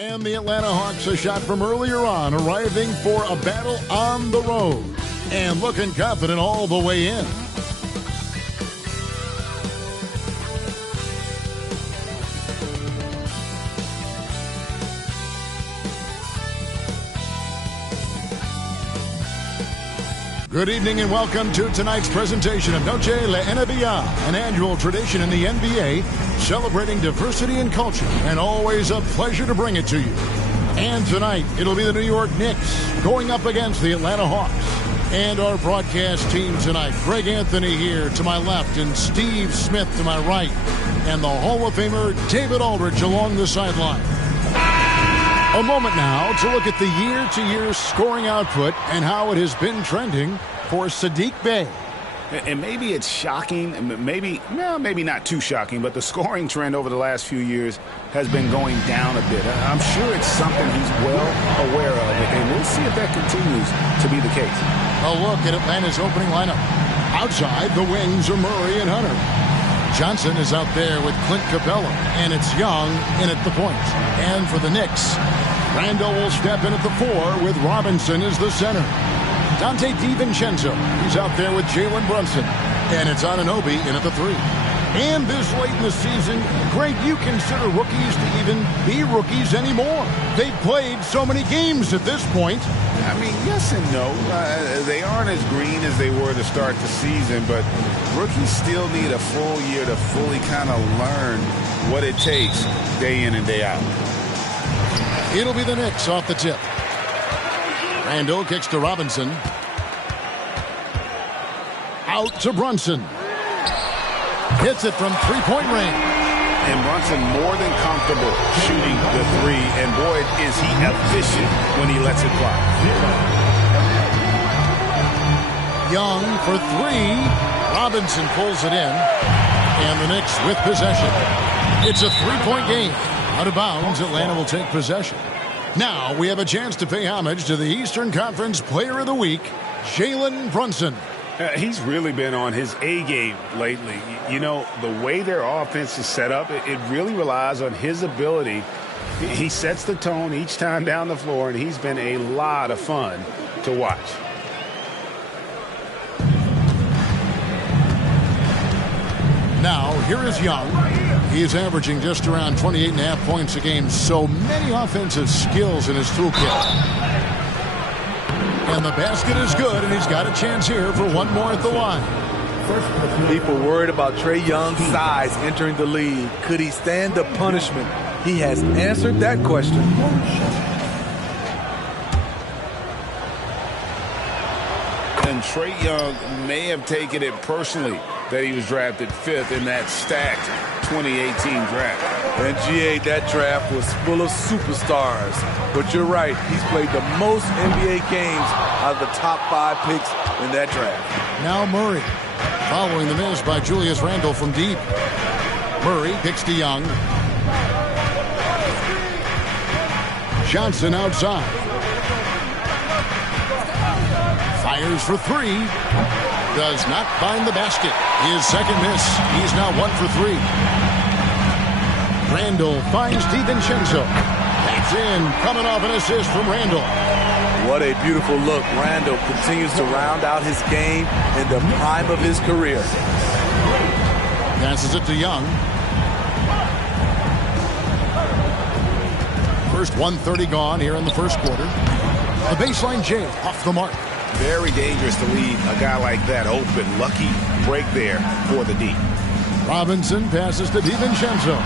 And the Atlanta Hawks, a shot from earlier on, arriving for a battle on the road. And looking confident all the way in. Good evening and welcome to tonight's presentation of Noche La NBA, an annual tradition in the NBA celebrating diversity and culture, and always a pleasure to bring it to you. And tonight, it'll be the New York Knicks going up against the Atlanta Hawks. And our broadcast team tonight, Greg Anthony here to my left and Steve Smith to my right, and the Hall of Famer David Aldridge along the sideline. A moment now to look at the year-to-year scoring output and how it has been trending for Saddiq Bey. And maybe it's shocking, maybe not too shocking, but the scoring trend over the last few years has been going down a bit. I'm sure it's something he's well aware of, and we'll see if that continues to be the case. A look at Atlanta's opening lineup. Outside, the wings are Murray and Hunter. Johnson is out there with Clint Capella, and it's Young in at the point. And for the Knicks, Randall will step in at the 4 with Robinson as the center. Dante DiVincenzo, he's out there with Jalen Brunson. And it's Anunoby in at the 3. And this late in the season, Greg, you consider rookies to even be rookies anymore. They've played so many games at this point. I mean, yes and no. They aren't as green as they were to start the season, but rookies still need a full year to fully kind of learn what it takes day in and day out. It'll be the Knicks off the tip. Randall kicks to Robinson. Out to Brunson. Hits it from three-point range. And Brunson more than comfortable shooting the 3, and boy, is he efficient when he lets it fly. Young for 3. Robinson pulls it in. And the Knicks with possession. It's a 3-point game. Out of bounds, Atlanta will take possession. Now we have a chance to pay homage to the Eastern Conference Player of the Week, Jalen Brunson. He's really been on his A game lately. You know, the way their offense is set up, it really relies on his ability. He sets the tone each time down the floor, and he's been a lot of fun to watch. Now, here is Young. He is averaging just around 28.5 points a game. So many offensive skills in his toolkit. And the basket is good, and he's got a chance here for one more at the line. People worried about Trae Young's size entering the league. Could he stand the punishment? He has answered that question. And Trae Young may have taken it personally that he was drafted 5th in that stacked 2018 draft. And GA, that draft was full of superstars. But you're right, he's played the most NBA games out of the top 5 picks in that draft. Now Murray, following the miss by Julius Randle from deep. Murray kicks to Young. Johnson outside. Fires for 3. Does not find the basket. His second miss. He's now 1 for 3. Randall finds DiVincenzo. That's in. Coming off an assist from Randall. What a beautiful look. Randall continues to round out his game in the prime of his career. Passes it to Young. First 1:30 gone here in the first quarter. The baseline J off the mark. Very dangerous to leave a guy like that open. Lucky break there for the D. Robinson passes to DiVincenzo.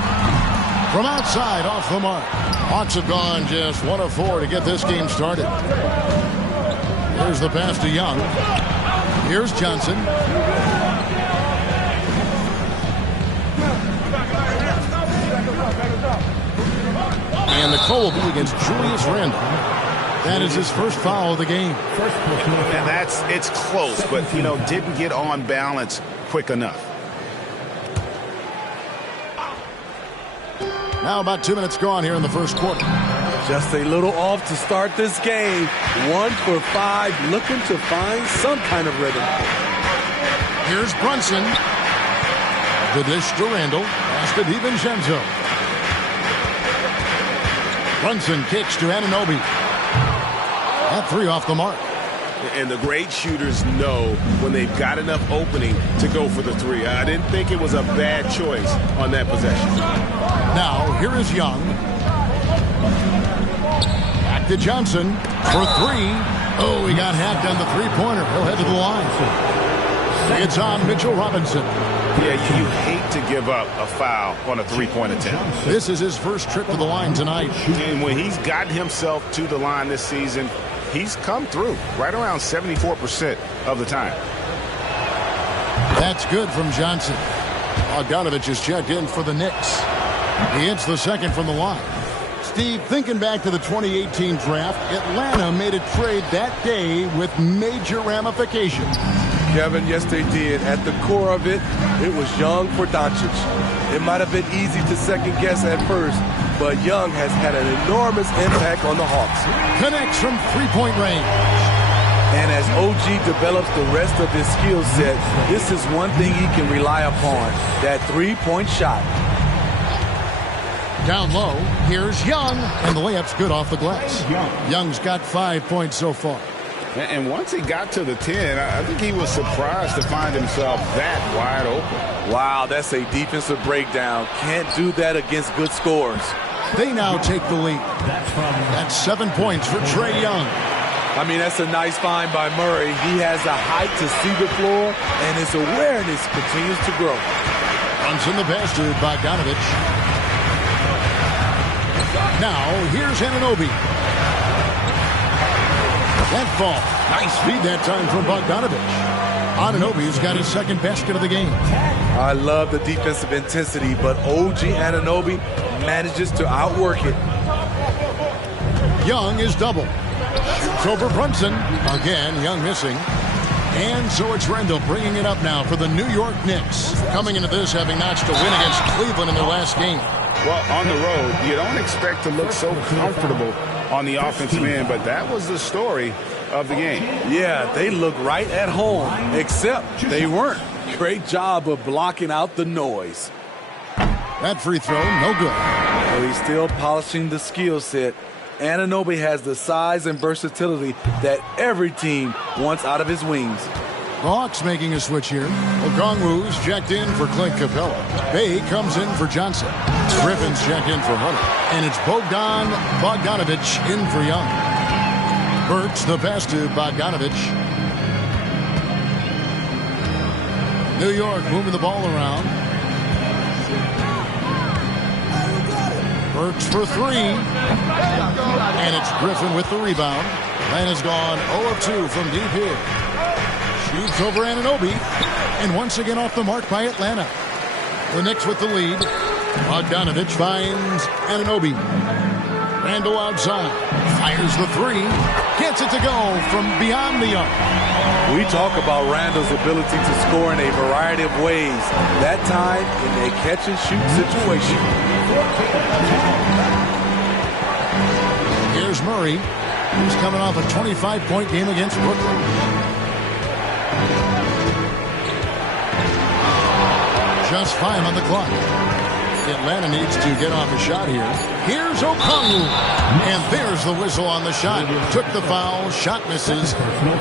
From outside, off the mark. Hawks have gone just 1 of 4 to get this game started. Here's the pass to Young. Here's Johnson. And the call will be against Julius Randle. That is his first foul of the game. And it's close, but, you know, didn't get on balance quick enough. Now about 2 minutes gone here in the first quarter. Just a little off to start this game. 1 for 5, looking to find some kind of rhythm. Here's Brunson. The dish to Randall. Pass to DiVincenzo. Brunson kicks to Anunoby. That three off the mark. And the great shooters know when they've got enough opening to go for the three. I didn't think it was a bad choice on that possession. Now, here is Young. Back to Johnson for three. Oh, he got hacked on the three-pointer. He'll head to the line. It's on Mitchell Robinson. Yeah, you hate to give up a foul on a three-point attempt. This is his first trip to the line tonight. And when he's gotten himself to the line this season, he's come through right around 74% of the time. That's good from Johnson. Bogdanovich is checked in for the Knicks. He hits the second from the line. Steve, thinking back to the 2018 draft, Atlanta made a trade that day with major ramifications. Kevin, yes they did. At the core of it, it was Young for Doncic. It might have been easy to second guess at first, but Young has had an enormous impact on the Hawks. Connects from three-point range. And as OG develops the rest of his skill set, this is one thing he can rely upon, that three-point shot. Down low, here's Young, and the layup's good off the glass. Young's got 5 points so far. And once he got to the 10, I think he was surprised to find himself that wide open. Wow, that's a defensive breakdown. Can't do that against good scores. They now take the lead. That's 7 points for Trae Young. I mean, that's a nice find by Murray. He has the height to see the floor, and his awareness continues to grow. Brunson the pass to Bogdanovich. Now, here's Anunoby. That ball. Nice feed that time from Bogdanovich. Anunoby's got his second basket of the game. I love the defensive intensity, but OG Anunoby manages to outwork it. Young is double. Shoots over Brunson. Again, Young missing. And so it's Randall bringing it up now for the New York Knicks. Coming into this having notched a win against Cleveland in their last game. Well, on the road, you don't expect to look so comfortable on the offensive end, but that was the story of the game. Yeah, they look right at home, except they weren't. Great job of blocking out the noise. That free throw, no good. Well, he's still polishing the skill set. Anunoby has the size and versatility that every team wants out of his wings. The Hawks making a switch here. Okongwu's checked in for Clint Capella. Bay comes in for Johnson. Griffin's checked in for Hunter. And it's Bogdanovich in for Young. Burks the pass to Bogdanovich. New York moving the ball around. Burks for three. And it's Griffin with the rebound. Atlanta's gone 0 of 2 from deep here. Shoots over Anunoby. And once again off the mark by Atlanta. The Knicks with the lead. Bogdanovich finds Anunoby. Randall outside. Fires the three. Gets it to go from beyond the arc. We talk about Randall's ability to score in a variety of ways. That time in a catch-and-shoot situation. Here's Murray. He's coming off a 25-point game against Brooklyn. Just 5 on the clock. Atlanta needs to get off a shot here. Here's Okongwu. And there's the whistle on the shot. Took the foul. Shot misses.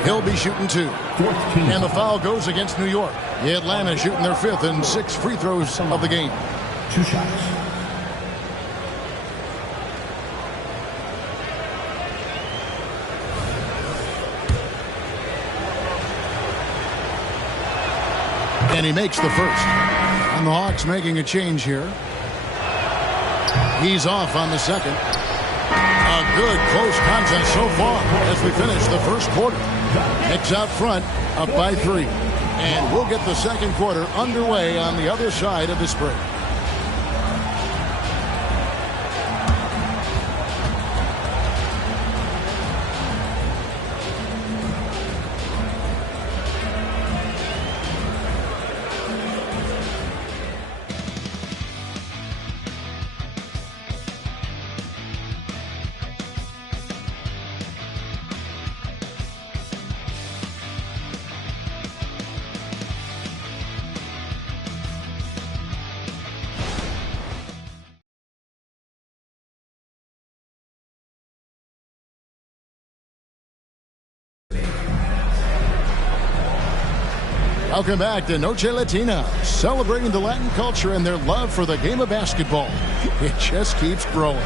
He'll be shooting 2. And the foul goes against New York. Atlanta shooting their 5th and 6 free throws of the game. 2 shots. And he makes the first. And the Hawks making a change here. He's off on the second. A good close contest so far as we finish the first quarter. Knicks out front, up by 3. And we'll get the second quarter underway on the other side of this break. Welcome back to Noche Latina, celebrating the Latin culture and their love for the game of basketball. It just keeps growing.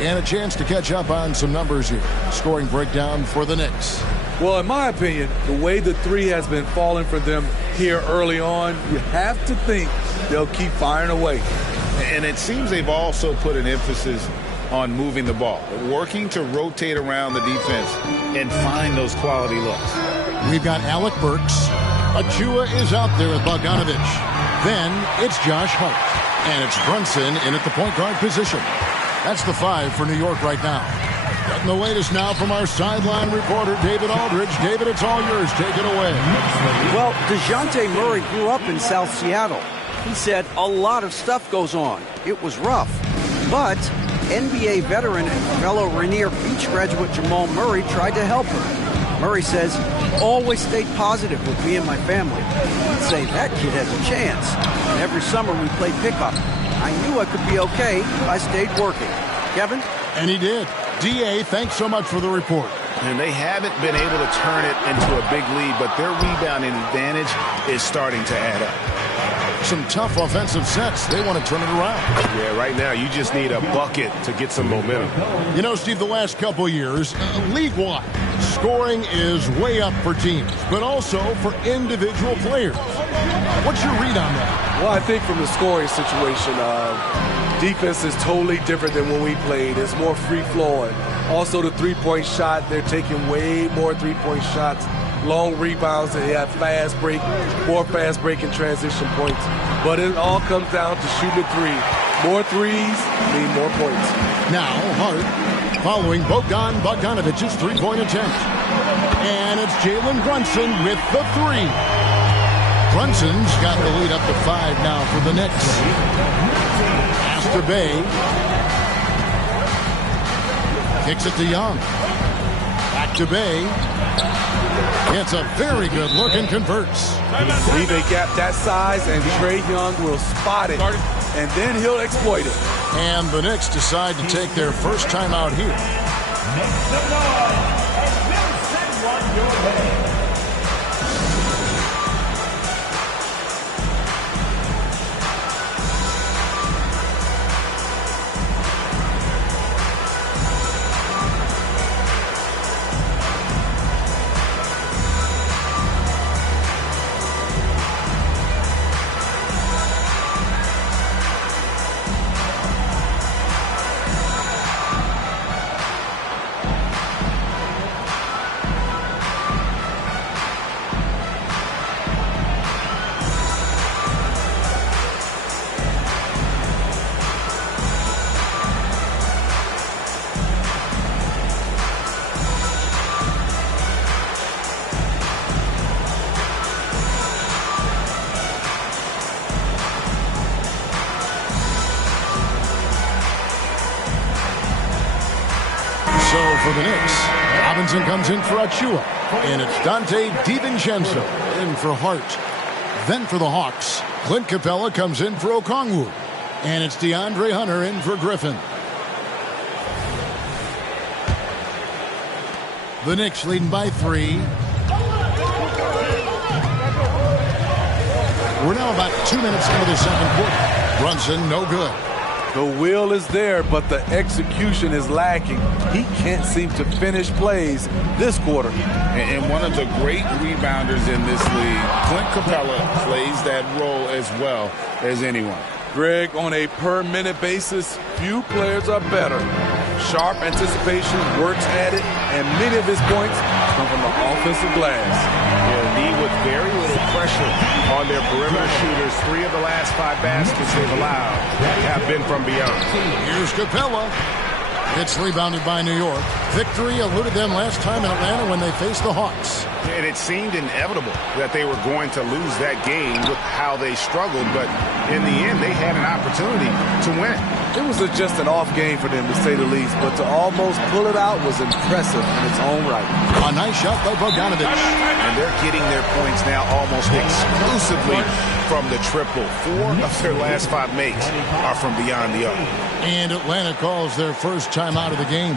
And a chance to catch up on some numbers here. Scoring breakdown for the Knicks. Well, in my opinion, the way the three has been falling for them here early on, you have to think they'll keep firing away. And it seems they've also put an emphasis on moving the ball, working to rotate around the defense and find those quality looks. We've got Alec Burks. Achua is out there with Bogdanovich. Then it's Josh Hart. And it's Brunson in at the point guard position. That's the 5 for New York right now. Getting the latest now from our sideline reporter, David Aldridge. David, it's all yours. Take it away. Well, DeJounte Murray grew up in South Seattle. He said a lot of stuff goes on. It was rough. But NBA veteran and fellow Rainier Beach graduate Jamal Murray tried to help him. Murray says, always stayed positive with me and my family. He'd say that kid has a chance. And every summer we played pickup. I knew I could be okay if I stayed working. Kevin? And he did. D.A., thanks so much for the report. And they haven't been able to turn it into a big lead, but their rebounding advantage is starting to add up. Some tough offensive sets. They want to turn it around. Yeah, right now you just need a bucket to get some momentum. You know, Steve, the last couple years, league-wide, scoring is way up for teams, but also for individual players. What's your read on that? Well, I think from the scoring situation, defense is totally different than when we played. It's more free-flowing. Also, the three-point shot, they're taking way more three-point shots. Long rebounds, and they have fast break, more fast break and transition points. But it all comes down to shooting a three. More threes mean more points. Now, Hart following Bogdanovich's three-point attempt. And it's Jalen Brunson with the 3. Brunson's got the lead up to 5 now for the Knicks. Pass to Bay. Kicks it to Young. Back to Bay. It's a very good look and converts. Leave a gap that size, and Trae Young will spot it, and then he'll exploit it. And the Knicks decide to take their first time out here. So for the Knicks, Robinson comes in for Achua. And it's Dante DiVincenzo in for Hart. Then for the Hawks, Clint Capella comes in for Okongwu. And it's DeAndre Hunter in for Griffin. The Knicks leading by 3. We're now about 2 minutes into the second quarter. Brunson, no good. The will is there, but the execution is lacking. He can't seem to finish plays this quarter. And one of the great rebounders in this league, Clint Capella, plays that role as well as anyone. Greg, on a per-minute basis, few players are better. Sharp anticipation, works at it, and many of his points come from the offensive glass. They'll with very little pressure on their perimeter shooters. 3 of the last 5 baskets they've allowed have been from beyond. Here's Capella. It's rebounded by New York. Victory eluded them last time in Atlanta when they faced the Hawks. And it seemed inevitable that they were going to lose that game with how they struggled, but in the end, they had an opportunity to win. It was just an off game for them, to say the least, but to almost pull it out was impressive in its own right. A nice shot by Bogdanovich. And they're getting their points now almost exclusively from the triple. 4 of their last 5 makes are from beyond the arc. And Atlanta calls their first time out of the game.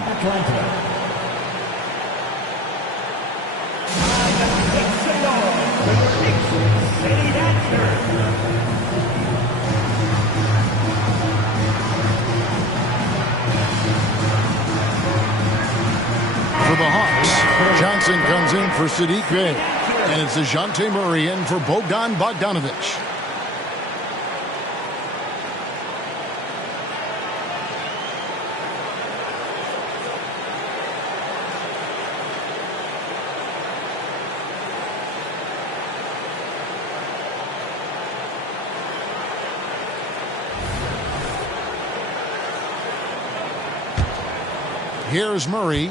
Brunson comes in for Saddiq Bey. And it's DeJounte Murray in for Bogdan Bogdanovic. Here's Murray.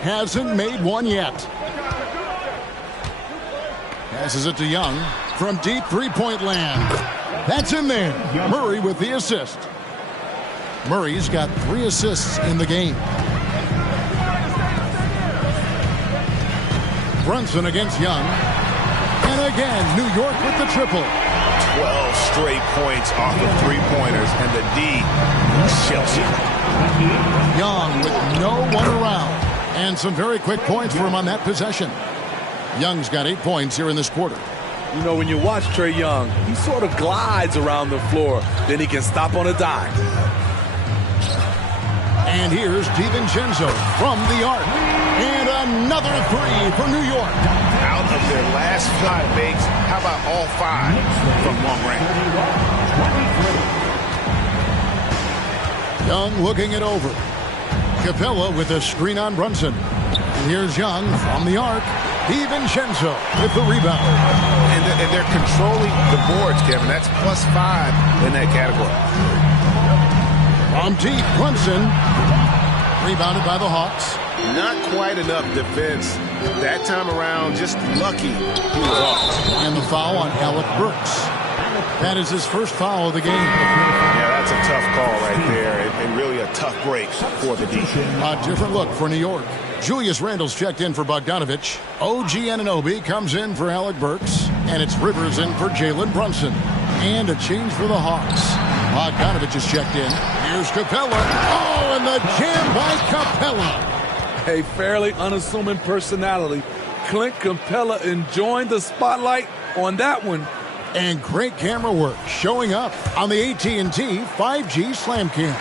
Hasn't made one yet. Passes it to Young from deep three-point land. That's in there. Murray with the assist. Murray's got 3 assists in the game. Brunson against Young. And again, New York with the triple. 12 straight points off of three-pointers, and the D shells you. Young with no one around. And some very quick points for him on that possession. Young's got 8 points here in this quarter. You know, when you watch Trae Young, he sort of glides around the floor. Then he can stop on a dime. And here's DiVincenzo from the arc. And another 3 for New York. Out of their last 5 makes, how about all 5 from long range? Young looking it over. Capella with a screen on Brunson. And here's Young from the arc. DiVincenzo with the rebound. And they're controlling the boards, Kevin. That's +5 in that category. From deep, Brunson. Rebounded by the Hawks. Not quite enough defense that time around. Just lucky he was off. And the foul on Alec Burks. That is his first foul of the game. Yeah, that's a tough call right there. And really a tough break for the defense. A different look for New York. Julius Randle's checked in for Bogdanovic. OG Anunoby comes in for Alec Burks. And it's Rivers in for Jalen Brunson. And a change for the Hawks. Bogdanovic is checked in. Here's Capella. Oh, and the jam by Capella. A fairly unassuming personality. Clint Capella enjoying the spotlight on that one. And great camera work showing up on the AT&T 5G Slam Cam.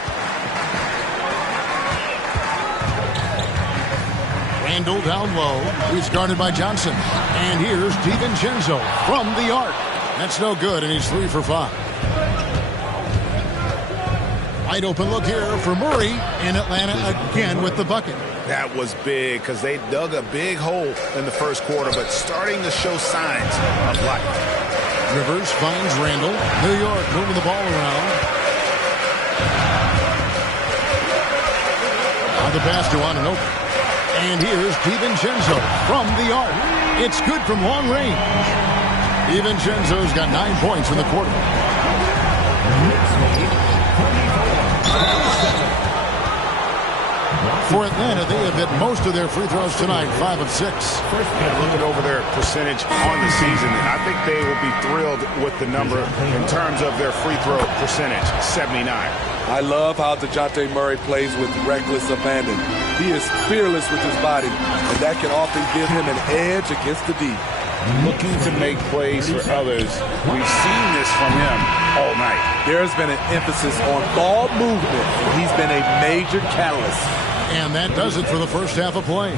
Randle down low. He's guarded by Johnson. And here's DiVincenzo from the arc. That's no good, and he's 3 for 5. Wide open look here for Murray. And Atlanta again with the bucket. That was big because they dug a big hole in the first quarter, but starting to show signs of life. Rivers finds Randle. New York moving the ball around. On the pass to Anunoby. And here's DiVincenzo from the arc. It's good from long range. DiVincenzo's got 9 points in the quarter. For Atlanta, they have hit most of their free throws tonight, 5 of 6. Looking over their percentage on the season, I think they will be thrilled with the number in terms of their free throw percentage, 79. I love how DeJounte Murray plays with reckless abandon. He is fearless with his body, and that can often give him an edge against the D. Looking to make plays for others. We've seen this from him all night. There's been an emphasis on ball movement, and he's been a major catalyst. And that does it for the first half of play.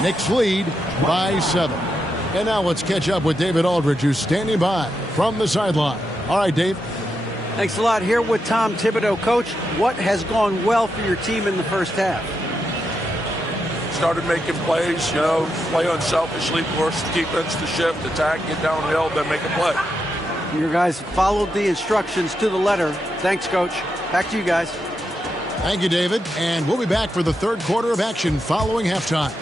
Knicks lead by 7. And now let's catch up with David Aldridge, who's standing by from the sideline. All right, Dave. Thanks a lot. Here with Tom Thibodeau. Coach, what has gone well for your team in the first half? Started making plays, play unselfishly, force the defense to shift, attack, get downhill, then make a play. Your guys followed the instructions to the letter. Thanks, Coach. Back to you guys. Thank you, David. And we'll be back for the third quarter of action following halftime.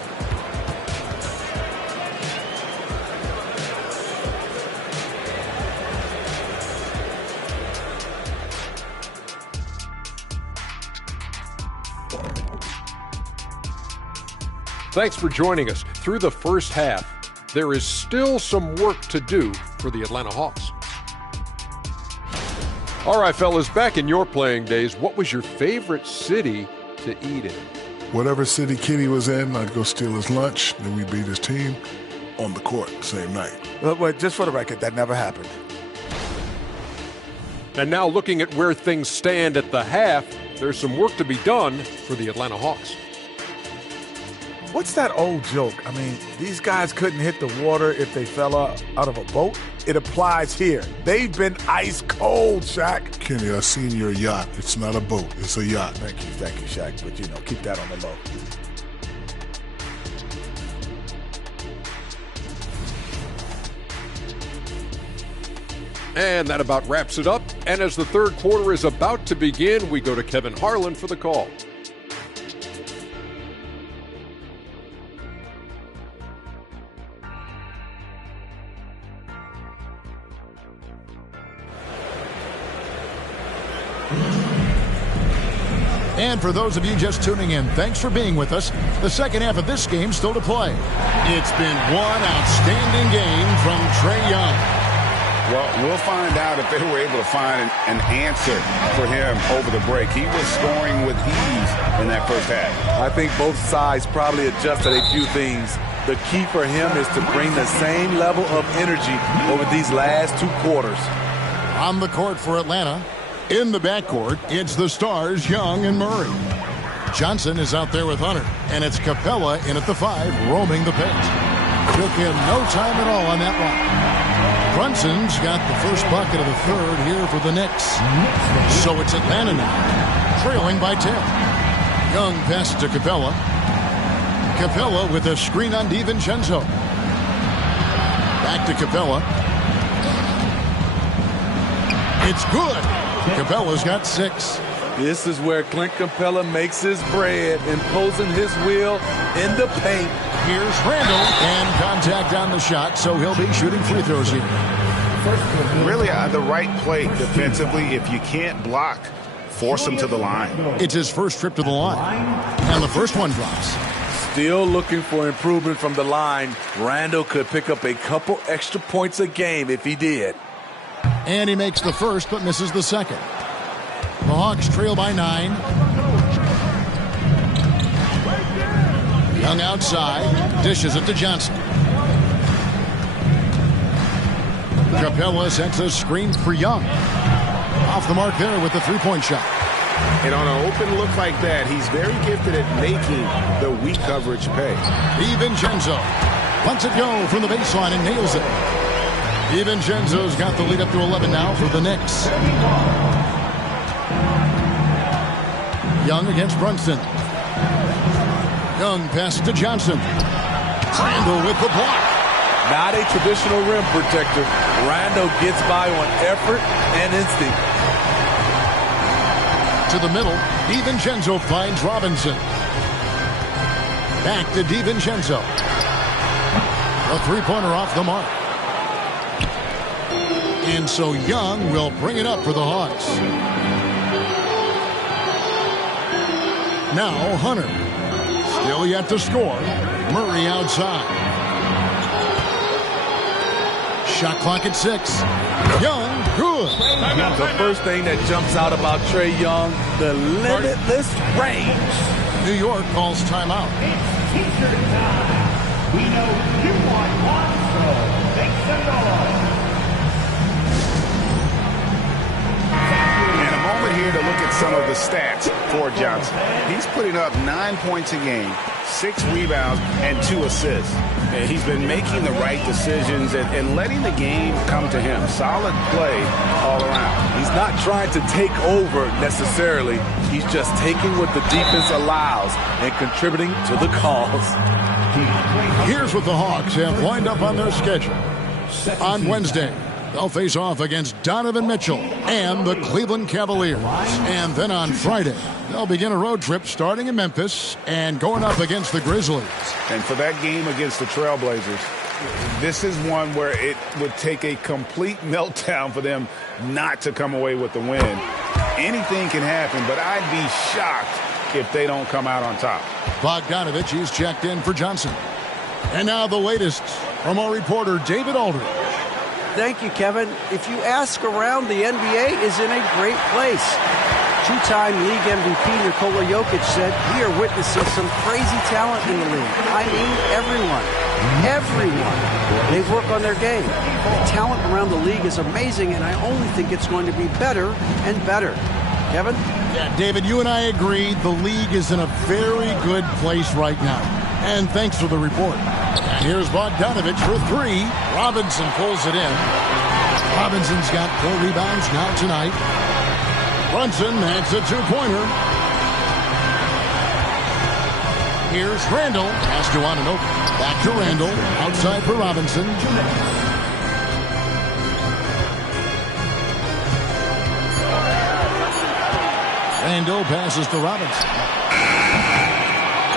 Thanks for joining us. Through the first half, there is still some work to do for the Atlanta Hawks. All right, fellas, back in your playing days, what was your favorite city to eat in? Whatever city Kenny was in, I'd go steal his lunch, then we beat his team on the court the same night. Well, just for the record, that never happened. And now looking at where things stand at the half, there's some work to be done for the Atlanta Hawks. What's that old joke? I mean, these guys couldn't hit the water if they fell out of a boat. It applies here. They've been ice cold, Shaq. Kenny, I seen your yacht. It's not a boat. It's a yacht. Thank you, Shaq. But, keep that on the low. And that about wraps it up. And as the third quarter is about to begin, we go to Kevin Harlan for the call. And for those of you just tuning in, thanks for being with us. The second half of this game still to play. It's been one outstanding game from Trae Young. Well, we'll find out if they were able to find an answer for him over the break. He was scoring with ease in that first half. I think both sides probably adjusted a few things. The key for him is to bring the same level of energy over these last two quarters. On the court for Atlanta. In the backcourt, it's the stars, Young and Murray. Johnson is out there with Hunter, and it's Capella in at the 5, roaming the paint. Took him no time at all on that one. Brunson's got the first bucket of the third here for the Knicks. So it's Atlanta now, trailing by 10. Young passes to Capella. Capella with a screen on DiVincenzo. Back to Capella. It's good. Capella's got 6. This is where Clint Capella makes his bread, imposing his will in the paint. Here's Randall, and contact on the shot, so he'll be shooting free throws here. Really the right play defensively. If you can't block, force him to the line. It's his first trip to the line, and the first one drops. Still looking for improvement from the line. Randall could pick up a couple extra points a game if he did. And he makes the first, but misses the second. The Hawks trail by 9. Young outside, dishes it to Johnson. Capella sets a screen for Young. Off the mark there with the three-point shot. And on an open look like that, he's very gifted at making the weak coverage pay. DiVincenzo lets it go from the baseline and nails it. DiVincenzo's got the lead up to 11 now for the Knicks. Young against Brunson. Young passes to Johnson. Randall with the block. Not a traditional rim protector. Randall gets by on effort and instinct. To the middle, DiVincenzo finds Robinson. Back to DiVincenzo. A three-pointer off the mark. And so Young will bring it up for the Hawks. Now Hunter. Still yet to score. Murray outside. Shot clock at 6. Young, good. The first thing that jumps out about Trae Young, the limitless range. New York calls timeout. We know you want one, so make some noise. And a moment here to look at some of the stats for Johnson. He's putting up 9 points a game, 6 rebounds, and 2 assists. And he's been making the right decisions and letting the game come to him. Solid play all around. He's not trying to take over necessarily. He's just taking what the defense allows and contributing to the cause. Here's what the Hawks have lined up on their schedule. On Wednesday, they'll face off against Donovan Mitchell and the Cleveland Cavaliers. And then on Friday, they'll begin a road trip starting in Memphis and going up against the Grizzlies. And for that game against the Trailblazers, this is one where it would take a complete meltdown for them not to come away with the win. Anything can happen, but I'd be shocked if they don't come out on top. Bogdanovich is checked in for Johnson. And now the latest from our reporter, David Aldridge. Thank you, Kevin. If you ask around, the NBA is in a great place. Two-time league MVP Nikola Jokic said, "We are witnessing some crazy talent in the league." I mean, everyone. Everyone. They work on their game. The talent around the league is amazing, and I only think it's going to be better and better. Kevin? Yeah, David, you and I agree the league is in a very good place right now. And thanks for the report. And here's Bogdanovich for three. Robinson pulls it in. Robinson's got 4 rebounds now tonight. Brunson makes a two-pointer. Here's Randall. Pass to Anunoby. Back to Randall. Outside for Robinson. Randall passes to Robinson.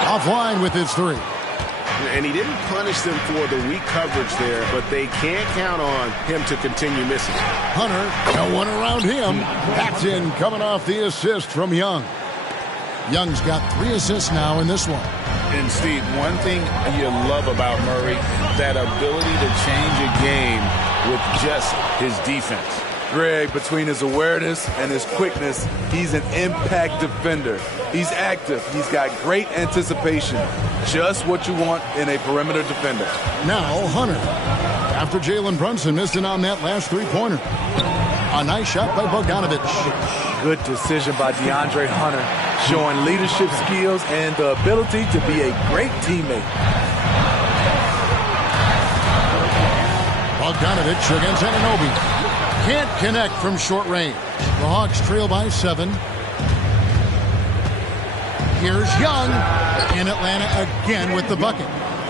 Offline with his three. And he didn't punish them for the weak coverage there, but they can't count on him to continue missing. Hunter, no one around him. That's in, coming off the assist from Young. Young's got 3 assists now in this one. And Steve, one thing you love about Murray, that ability to change a game with just his defense. Greg, between his awareness and his quickness, he's an impact defender. He's active. He's got great anticipation. Just what you want in a perimeter defender. Now Hunter. After Jalen Brunson missed it on that last three-pointer. A nice shot by Bogdanovich. Good decision by DeAndre Hunter, showing leadership skills and the ability to be a great teammate. Bogdanovich against Anunoby. Can't connect from short range. The Hawks trail by 7. Here's Young in Atlanta again with the bucket.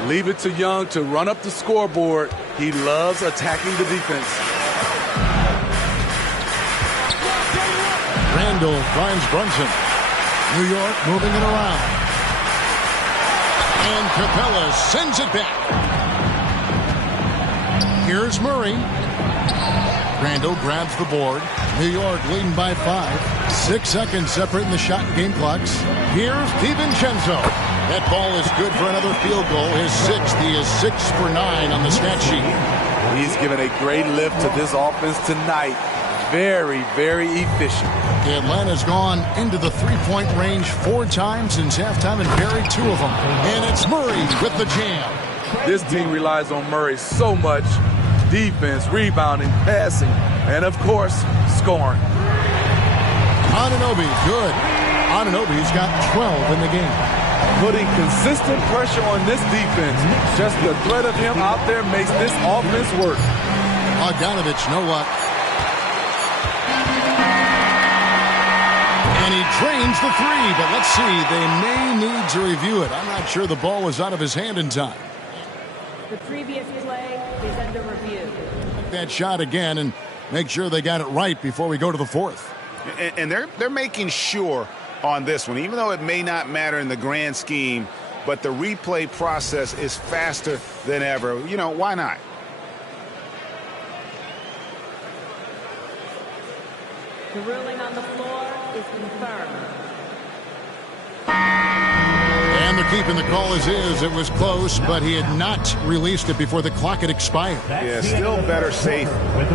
Leave it to Young to run up the scoreboard. He loves attacking the defense. Randall finds Brunson. New York moving it around. And Capella sends it back. Here's Murray. Randall grabs the board. New York leading by 5. 6 seconds separating the shot and game clocks. Here's DiVincenzo. That ball is good for another field goal. His 6th. He is 6 for 9 on the stat sheet. He's given a great lift to this offense tonight. Very, very efficient. Atlanta's gone into the three-point range 4 times since halftime and buried 2 of them. And it's Murray with the jam. This team relies on Murray so much. Defense, rebounding, passing, and of course, scoring. Anunoby, good. Anunoby's got 12 in the game. Putting consistent pressure on this defense. Just the threat of him out there makes this offense work. Bogdanovich, no luck. And he drains the 3, but let's see. They may need to review it. I'm not sure the ball was out of his hand in time. The previous play is under review. That shot again and make sure they got it right before we go to the 4th. And they're making sure on this one, even though it may not matter in the grand scheme, but the replay process is faster than ever. You know, why not? The ruling on the floor is confirmed. And they're keeping the call as is. It was close, but he had not released it before the clock had expired. Yeah, still better safe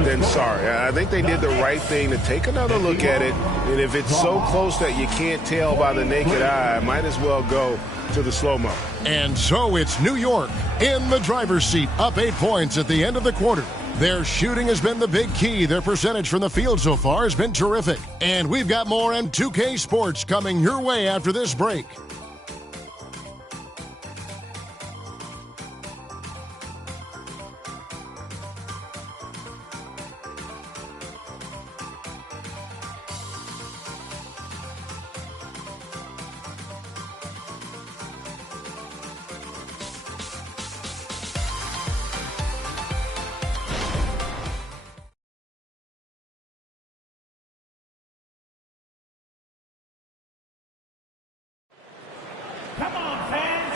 than sorry. I think they did the right thing to take another look at it. And if it's so close that you can't tell by the naked eye, might as well go to the slow-mo. And so it's New York in the driver's seat, up 8 points at the end of the quarter. Their shooting has been the big key. Their percentage from the field so far has been terrific. And we've got more M2K Sports coming your way after this break.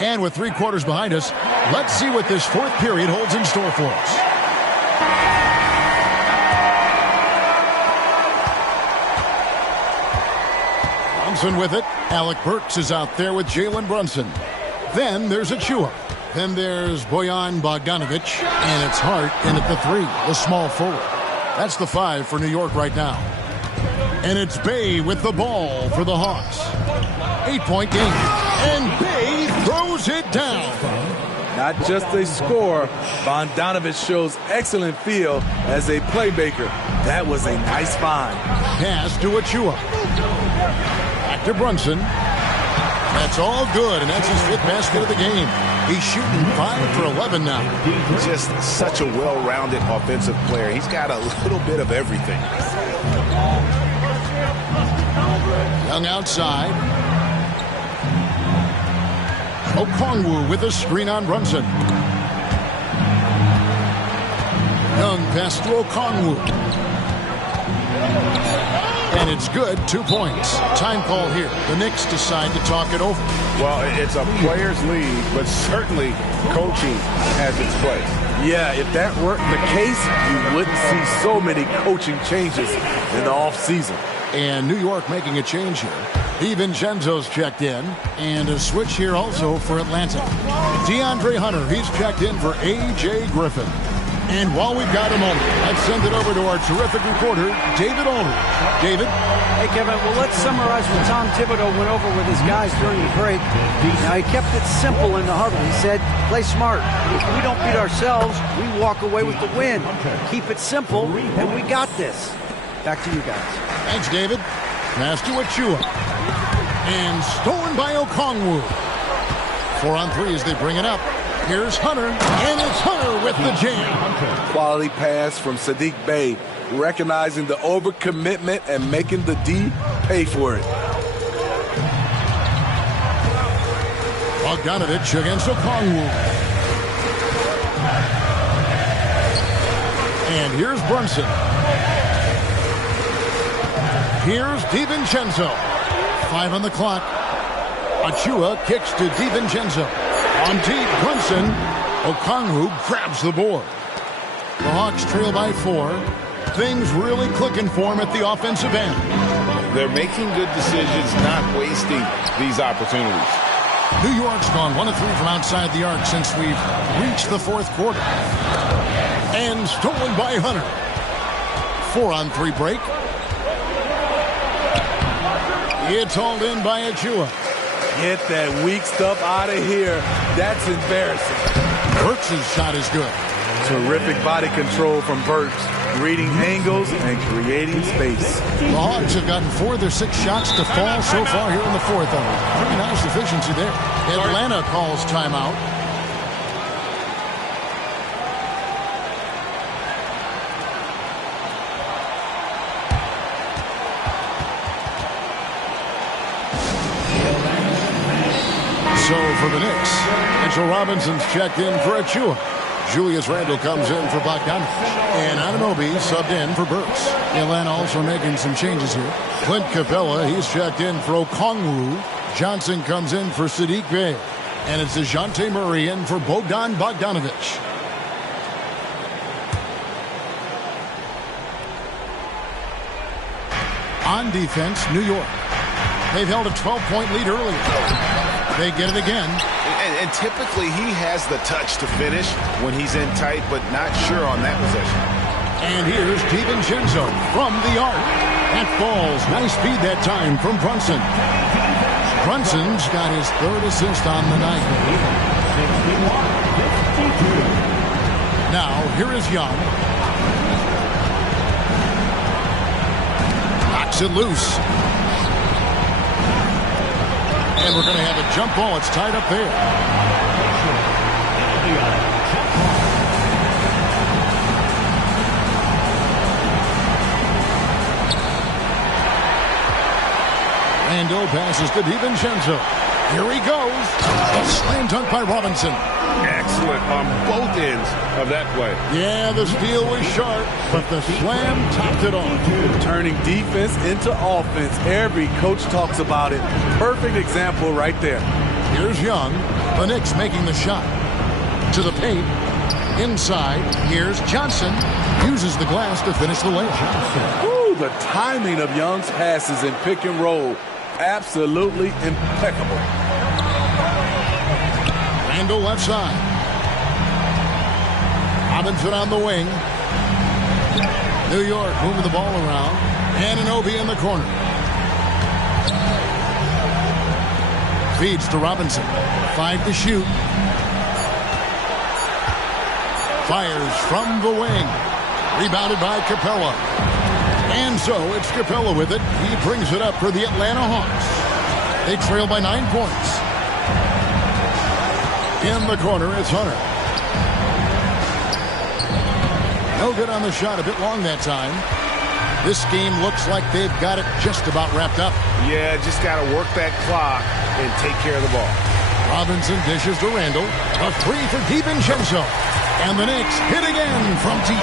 And with 3 quarters behind us, let's see what this 4th period holds in store for us. Brunson with it. Alec Burks is out there with Jalen Brunson. Then there's Achua. Then there's Bojan Bogdanovich. And it's Hart in at the 3, the small forward. That's the 5 for New York right now. And it's Bay with the ball for the Hawks. 8-point game. And Bay throws it down. Not just a scorer, Bogdanovich shows excellent feel as a playmaker. That was a nice find. Pass to Achua. Back to Brunson. That's all good, and that's his 5th basket of the game. He's shooting 5 for 11 now. Just such a well-rounded offensive player. He's got a little bit of everything. Young outside. Okongwu with a screen on Brunson. Young pass to Okongwu. And it's good. 2 points. Time call here. The Knicks decide to talk it over. Well, it's a players' league, but certainly coaching has its place. Yeah, if that weren't the case, you wouldn't see so many coaching changes in the offseason. And New York making a change here. DiVincenzo's checked in. And a switch here also for Atlanta. DeAndre Hunter, he's checked in for A.J. Griffin. And while we've got a moment, let's send it over to our terrific reporter, David Aldridge. David? Hey, Kevin, well, let's summarize what Tom Thibodeau went over with his guys during the break. Now, he kept it simple in the huddle. He said, play smart. If we don't beat ourselves, we walk away with the win. Keep it simple, and we got this. Back to you guys. Thanks, David. Pass to Achua. And stolen by Okongwu. 4 on 3 as they bring it up. Here's Hunter, and it's Hunter with the jam. Quality pass from Sadiq Bey, recognizing the overcommitment and making the D pay for it. Bogdanovich against Okongwu. And here's Brunson. Here's DiVincenzo. 5 on the clock. Achua kicks to DiVincenzo. On deep, Brunson. Okongwu grabs the board. The Hawks trail by 4. Things really clicking for him at the offensive end. They're making good decisions, not wasting these opportunities. New York's gone 1 of 3 from outside the arc since we've reached the 4th quarter. And stolen by Hunter. 4 on 3 break. It's hauled in by Achua. Get that weak stuff out of here. That's embarrassing. Burks' shot is good. Terrific body control from Burks. Reading angles and creating space. The Hawks have gotten 4 of their 6 shots to fall so far here in the 4th. Pretty nice efficiency there. Atlanta calls timeout. So for the Knicks, Mitchell Robinson's checked in for Achua. Julius Randle comes in for Bogdanovich. And Anunoby subbed in for Burks. Atlanta also making some changes here. Clint Capella, he's checked in for Okongwu. Johnson comes in for Sadiq Bey. And it's DeJounte Murray in for Bogdan Bogdanovich. On defense, New York. They've held a 12-point lead earlier. They get it again. And typically he has the touch to finish when he's in tight, but not sure on that possession. And here's DiVincenzo from the arc. That falls. Nice speed that time from Brunson. Brunson's got his 3rd assist on the night. Now, here is Young. Knocks it loose. And we're going to have a jump ball. It's tied up there. Randle passes to DiVincenzo. Here he goes. A slam dunk by Robinson. Excellent on both ends of that play. Yeah, the steal was sharp, but the slam topped it off. Turning defense into offense. Every coach talks about it. Perfect example right there. Here's Young. The Knicks making the shot. To the paint. Inside. Here's Johnson. Uses the glass to finish the layup. Ooh, the timing of Young's passes in pick and roll. Absolutely impeccable. Randle left side. Robinson on the wing. New York moving the ball around. Anunoby in the corner. Feeds to Robinson. 5 to shoot. Fires from the wing. Rebounded by Capella. And so it's Capella with it. He brings it up for the Atlanta Hawks. They trail by 9 points. In the corner, it's Hunter. No good on the shot, a bit long that time. This game looks like they've got it just about wrapped up. Yeah, just got to work that clock and take care of the ball. Robinson dishes to Randall. A 3 for DiVincenzo. And the Knicks hit again from deep.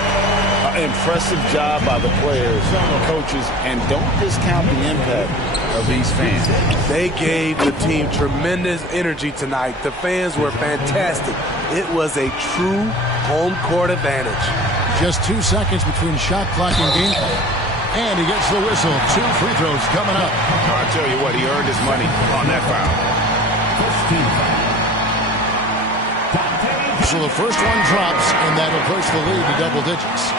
Impressive job by the players, coaches, and don't discount the impact of these fans. They gave the team tremendous energy tonight. The fans were fantastic. It was a true home court advantage. Just 2 seconds between shot clock and game clock. And he gets the whistle. 2 free throws coming up. I tell you what, he earned his money on that foul. So the first one drops, and that'll push the lead to double digits.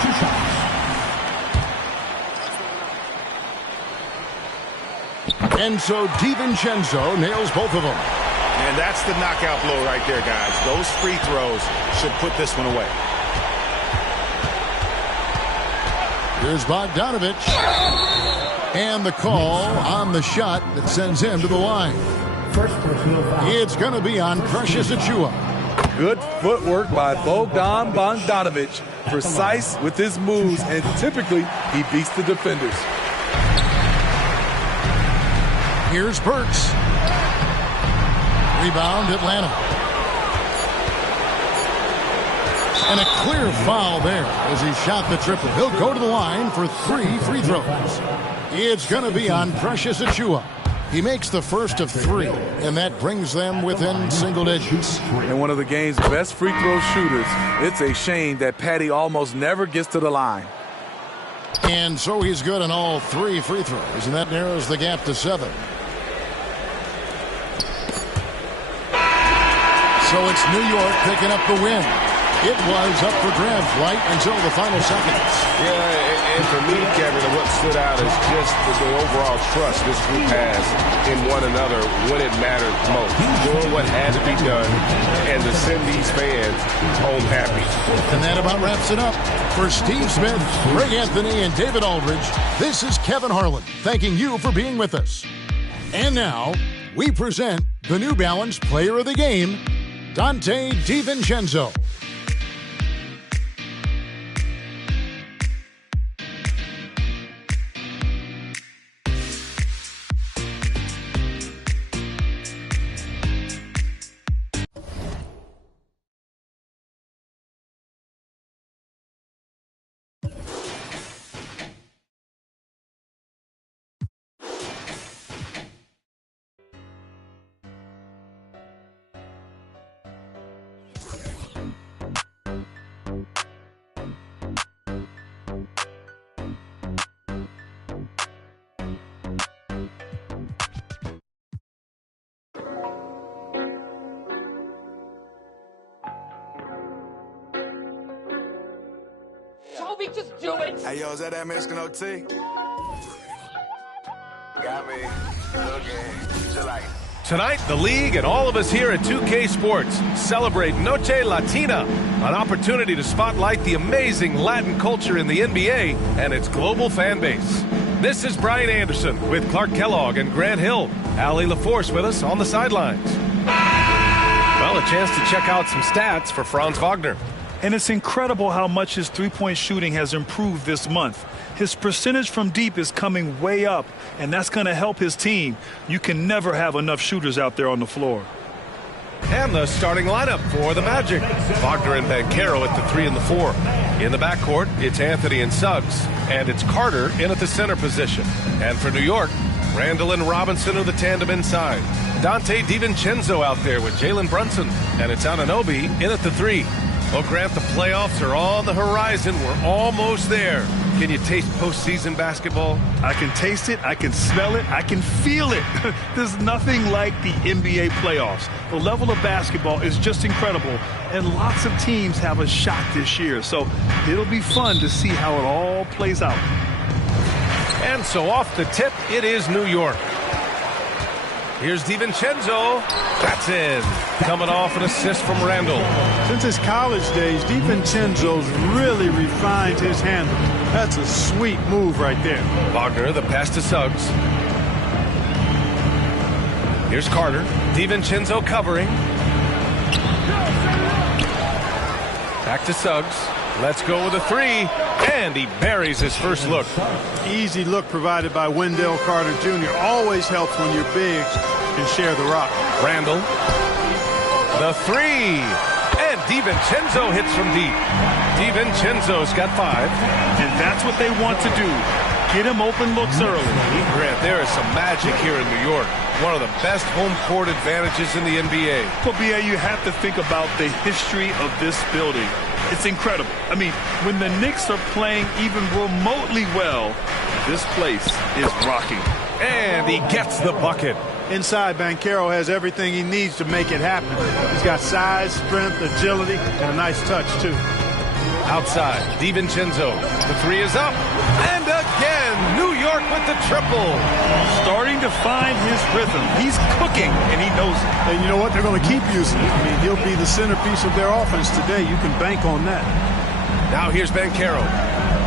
And so DiVincenzo nails both of them. And that's the knockout blow right there, guys. Those free throws should put this one away. Here's Bogdanovich. And the call on the shot that sends him to the line. It's going to be on Precious Achiuwa. Good footwork by Bogdan Bogdanovich. Precise with his moves, and typically he beats the defenders. Here's Burks. Rebound, Atlanta. And a clear foul there as he shot the triple. He'll go to the line for 3 free throws. It's going to be on Precious Achiuwa. He makes the first of 3, and that brings them within single digits. And one of the game's best free throw shooters. It's a shame that Patty almost never gets to the line. And so he's good on all 3 free throws, and that narrows the gap to 7. So it's New York picking up the win. It was up for grabs right until the final seconds. Yeah, and for me, Kevin, what stood out is just the overall trust this group has in one another when it mattered most. Doing what had to be done and to send these fans home happy. And that about wraps it up. For Steve Smith, Greg Anthony, and David Aldridge, this is Kevin Harlan thanking you for being with us. And now, we present the New Balance Player of the Game, Donte DiVincenzo. Just do it. Hey, yo, is that Mexican OT? Got me looking like. Tonight, the league and all of us here at 2K Sports celebrate Noche Latina, an opportunity to spotlight the amazing Latin culture in the NBA and its global fan base. This is Brian Anderson with Clark Kellogg and Grant Hill. Allie LaForce with us on the sidelines. Well, a chance to check out some stats for Franz Wagner. And it's incredible how much his three-point shooting has improved this month. His percentage from deep is coming way up, and that's going to help his team. You can never have enough shooters out there on the floor. And the starting lineup for the Magic. Wagner and Banchero at the 3 and the 4. In the backcourt, it's Anthony and Suggs, and it's Carter in at the center position. And for New York, Randall and Robinson are the tandem inside. Donte DiVincenzo out there with Jalen Brunson, and it's Anunoby in at the 3. Well, Grant, the playoffs are on the horizon. We're almost there. Can you taste postseason basketball? I can taste it, I can smell it, I can feel it. There's nothing like the NBA playoffs. The level of basketball is just incredible, and lots of teams have a shot this year. So it'll be fun to see how it all plays out. And so off the tip, it is New York. Here's DiVincenzo. That's in. Coming off an assist from Randall. Since his college days, DiVincenzo's really refined his handle. That's a sweet move right there. Wagner, the pass to Suggs. Here's Carter. DiVincenzo covering. Back to Suggs. Let's go with a three. And he buries his first look. Easy look provided by Wendell Carter Jr. Always helps when your bigs can share the rock. Randall. The three. And DiVincenzo hits from deep. DiVincenzo's got 5. And that's what they want to do. Get him open looks early. Grant, there is some magic here in New York. One of the best home court advantages in the NBA. Well, B.A., you have to think about the history of this building. It's incredible. I mean, when the Knicks are playing even remotely well, this place is rocking. And he gets the bucket. Inside, Banchero has everything he needs to make it happen. He's got size, strength, agility, and a nice touch, too. Outside, DiVincenzo. The three is up. And again, New York with the triple. Starting to find his rhythm. He's cooking, and he knows it. And you know what? They're going to keep using it. I mean, he'll be the centerpiece of their offense today. You can bank on that. Now here's Banchero.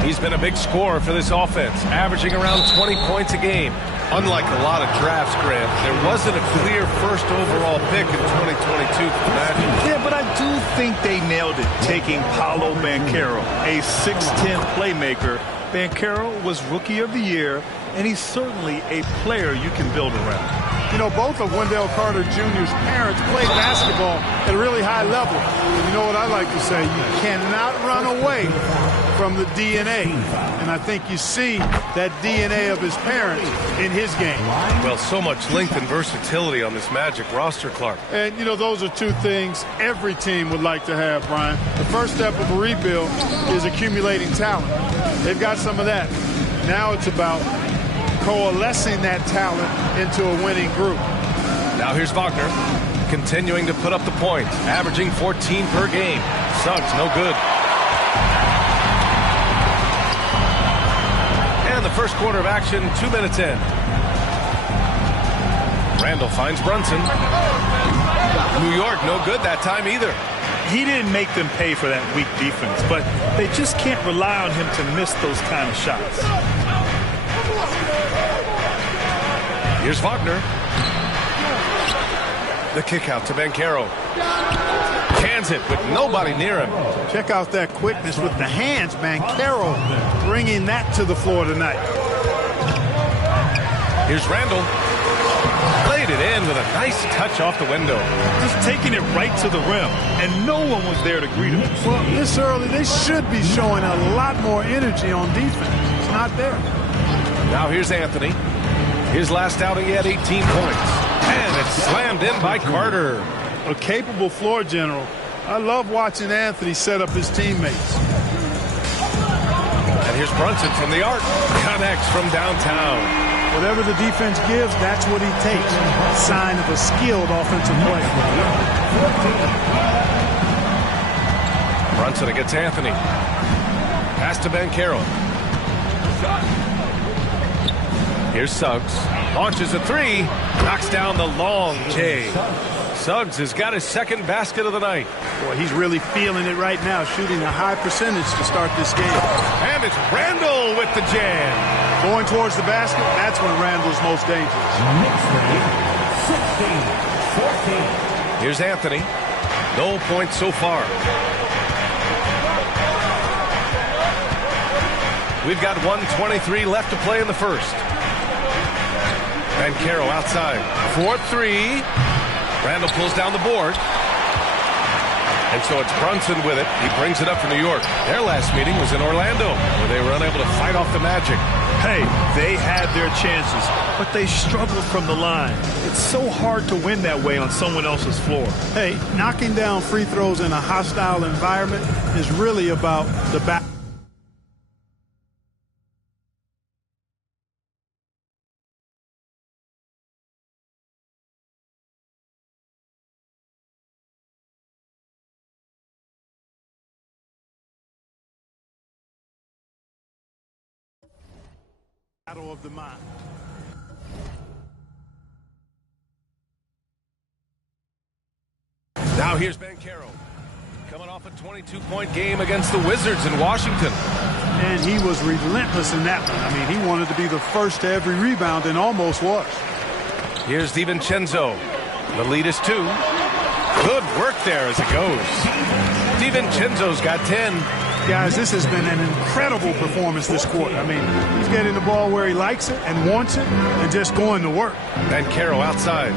He's been a big scorer for this offense, averaging around 20 points a game. Unlike a lot of drafts, Grant, there wasn't a clear first overall pick in 2022 for the Magic. Yeah, but I do think they nailed it, taking Paolo Banchero, a 6'10 playmaker. Banchero was Rookie of the Year, and he's certainly a player you can build around. You know, both of Wendell Carter Jr.'s parents played basketball at a really high level. And you know what I like to say? You cannot run away from the DNA. And I think you see that DNA of his parents in his game. Well, so much length and versatility on this Magic roster, Clark. And, you know, those are two things every team would like to have, Brian. The first step of a rebuild is accumulating talent. They've got some of that. Now it's about coalescing that talent into a winning group. Now here's Wagner, continuing to put up the points, averaging 14 per game. Suggs, no good. And the first quarter of action, 2 minutes in. Randall finds Brunson. New York, no good that time either. He didn't make them pay for that weak defense, but they just can't rely on him to miss those kind of shots. Here's Wagner. The kick out to Banchero. Cans it with nobody near him. Check out that quickness with the hands. Banchero bringing that to the floor tonight. Here's Randall. Laid it in with a nice touch off the window. Just taking it right to the rim, and no one was there to greet him. Well, this early, they should be showing a lot more energy on defense. It's not there. Now here's Anthony. His last outing, he had 18 points. And it's slammed in by Carter. A capable floor general. I love watching Anthony set up his teammates. And here's Brunson from the arc. Connects from downtown. Whatever the defense gives, that's what he takes. A sign of a skilled offensive player. Brunson against Anthony. Pass to Banchero. Here's Suggs. Launches a three. Knocks down the long J. Suggs has got his second basket of the night. Boy, he's really feeling it right now, shooting a high percentage to start this game. And it's Randall with the jam. Going towards the basket, that's when Randall's most dangerous. 16-14. Here's Anthony. No points so far. We've got 1:23 left to play in the first. Banchero outside. 4-3. Randall pulls down the board. And so it's Brunson with it. He brings it up for New York. Their last meeting was in Orlando, where they were unable to fight off the Magic. Hey, they had their chances, but they struggled from the line. It's so hard to win that way on someone else's floor. Hey, knocking down free throws in a hostile environment is really about the back. Battle of the mind. Now here's Banchero, coming off a 22-point game against the Wizards in Washington. And he was relentless in that one. I mean, he wanted to be the first to every rebound and almost was. Here's DiVincenzo. The lead is 2. Good work there as it goes. DiVincenzo's got 10. Guys, this has been an incredible performance this quarter. I mean, he's getting the ball where he likes it and wants it and just going to work. Banchero outside.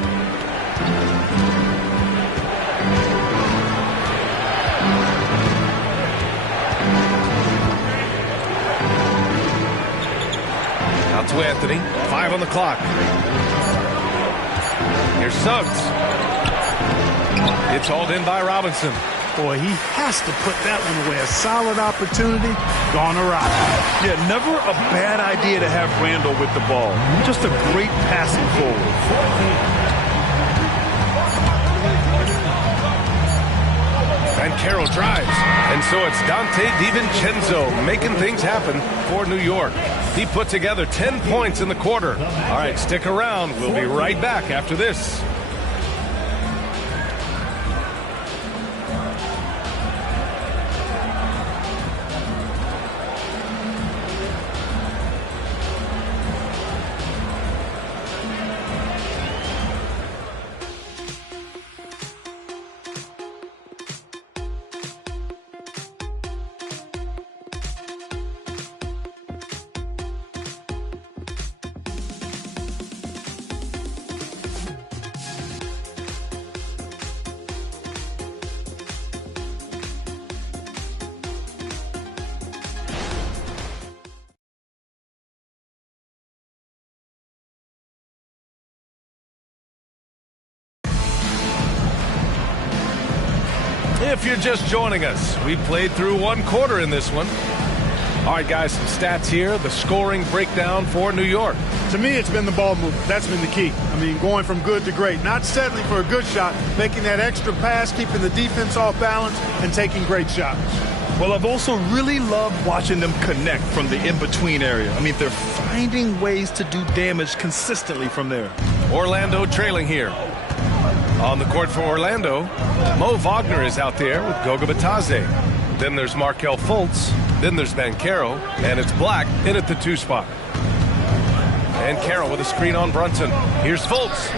Out to Anthony. 5 on the clock. Here's Suggs. It's hauled in by Robinson. Boy, he has to put that one away. A solid opportunity, gone awry. Yeah, never a bad idea to have Randall with the ball. Just a great passing forward. Banchero drives. And so it's Dante DiVincenzo making things happen for New York. He put together 10 points in the quarter. All right, stick around. We'll be right back after this. If you're just joining us, we played through 1 quarter in this one. All right, guys, some stats here. The scoring breakdown for New York. To me, it's been the ball movement. That's been the key. I mean, going from good to great. Not settling for a good shot, making that extra pass, keeping the defense off balance, and taking great shots. Well, I've also really loved watching them connect from the in-between area. I mean, they're finding ways to do damage consistently from there. Orlando trailing here. On the court for Orlando, Mo Wagner is out there with Goga Bitadze. Then there's Markelle Fultz. Then there's Banchero. And it's Black in at the 2 spot. And Carroll with a screen on Brunson. Here's Fultz.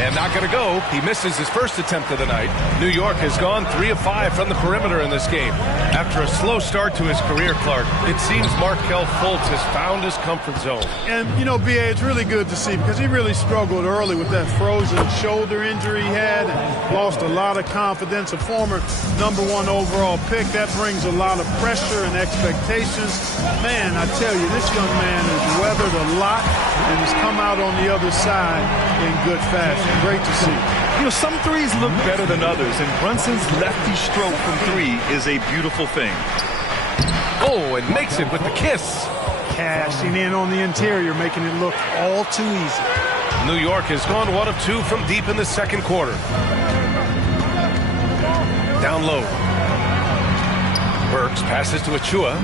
And not going to go. He misses his first attempt of the night. New York has gone 3 of 5 from the perimeter in this game. After a slow start to his career, Clark, it seems Markelle Fultz has found his comfort zone. And, you know, B.A., it's really good to see because he really struggled early with that frozen shoulder injury he had and lost a lot of confidence. A former #1 overall pick. That brings a lot of pressure and expectations. Man, I tell you, this young man has weathered a lot and has come out on the other side in good fashion. Great to see. You know, some threes look better than others, and Brunson's lefty stroke from 3 is a beautiful thing. Oh, and makes it with the kiss. Cashing in on the interior, making it look all too easy. New York has gone 1 of 2 from deep in the second quarter. Down low. Burks passes to Achua.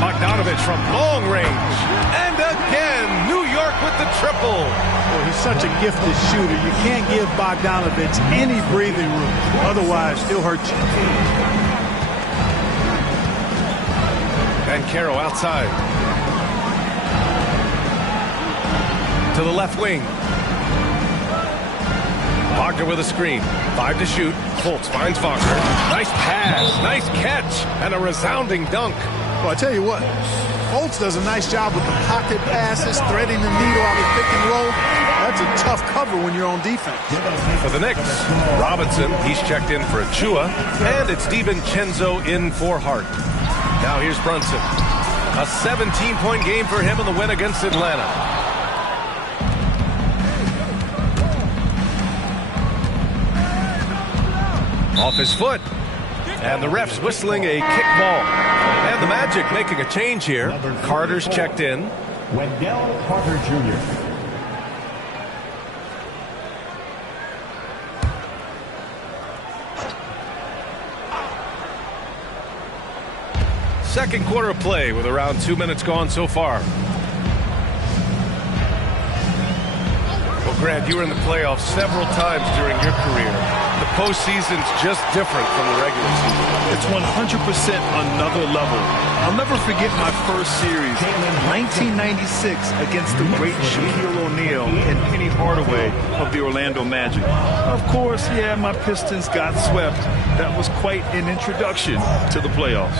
Bogdanovich from long range. And again, New York with the triple. Well, he's such a gifted shooter. You can't give Bogdanovich any breathing room. Otherwise, he'll hurt you. Banchero outside. To the left wing. Wagner with a screen. 5 to shoot. Fultz finds Wagner. Nice pass. Nice catch. And a resounding dunk. Well, I tell you what, Fultz does a nice job with the pocket passes, threading the needle out of pick and roll. That's a tough cover when you're on defense. For the Knicks, Robinson, he's checked in for Achua, and it's DiVincenzo in for Hart. Now here's Brunson. A 17-point game for him in the win against Atlanta. Off his foot. And the ref's whistling a kick ball. And the Magic making a change here. Carter's checked in. Wendell Carter Jr. Second quarter of play with around 2 minutes gone so far. Grant, you were in the playoffs several times during your career. The postseason's just different from the regular season. It's 100% another level. I'll never forget my first series, 1996, against the great Shaquille O'Neal and Penny Hardaway of the Orlando Magic. Of course, yeah, my Pistons got swept. That was quite an introduction to the playoffs.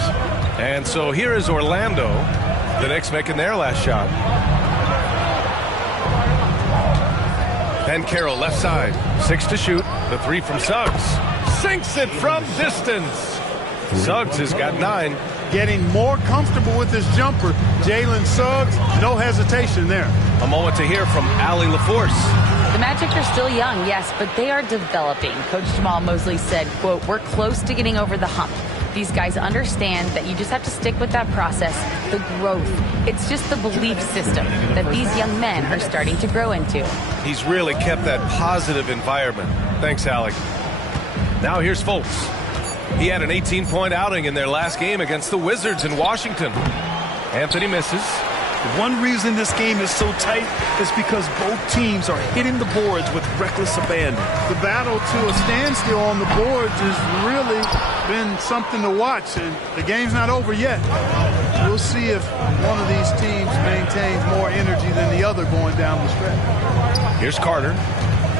And so here is Orlando, the Knicks making their last shot. Carroll left side, 6 to shoot. The 3 from Suggs. Sinks it from distance. Suggs has got 9. Getting more comfortable with his jumper. Jalen Suggs, no hesitation there. A moment to hear from Allie LaForce. The Magic are still young, yes, but they are developing. Coach Jamal Mosley said, quote, "We're close to getting over the hump. These guys understand that you just have to stick with that process, the growth. It's just the belief system that these young men are starting to grow into." He's really kept that positive environment. Thanks, Alec. Now here's Fultz. He had an 18-point outing in their last game against the Wizards in Washington. Anthony misses. One reason this game is so tight is because both teams are hitting the boards with reckless abandon. The battle to a standstill on the boards has really been something to watch, and the game's not over yet. We'll see if one of these teams maintains more energy than the other going down the stretch. Here's Carter.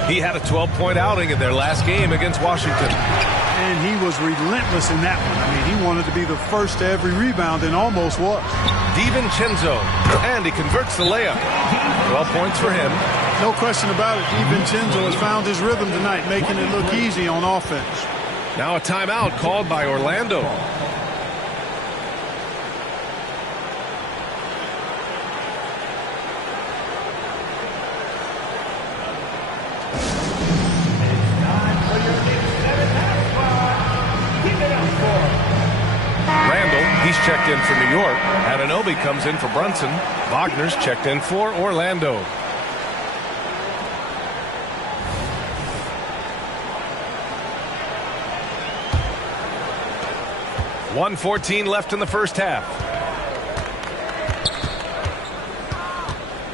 He had a 12-point outing in their last game against Washington. And he was relentless in that one. I mean, he wanted to be the first to every rebound and almost was. DiVincenzo, and he converts the layup. 12 points for him. No question about it. DiVincenzo has found his rhythm tonight, making it look easy on offense. Now a timeout called by Orlando. He's checked in for New York. Anunoby comes in for Brunson. Wagner's checked in for Orlando. .114 left in the first half.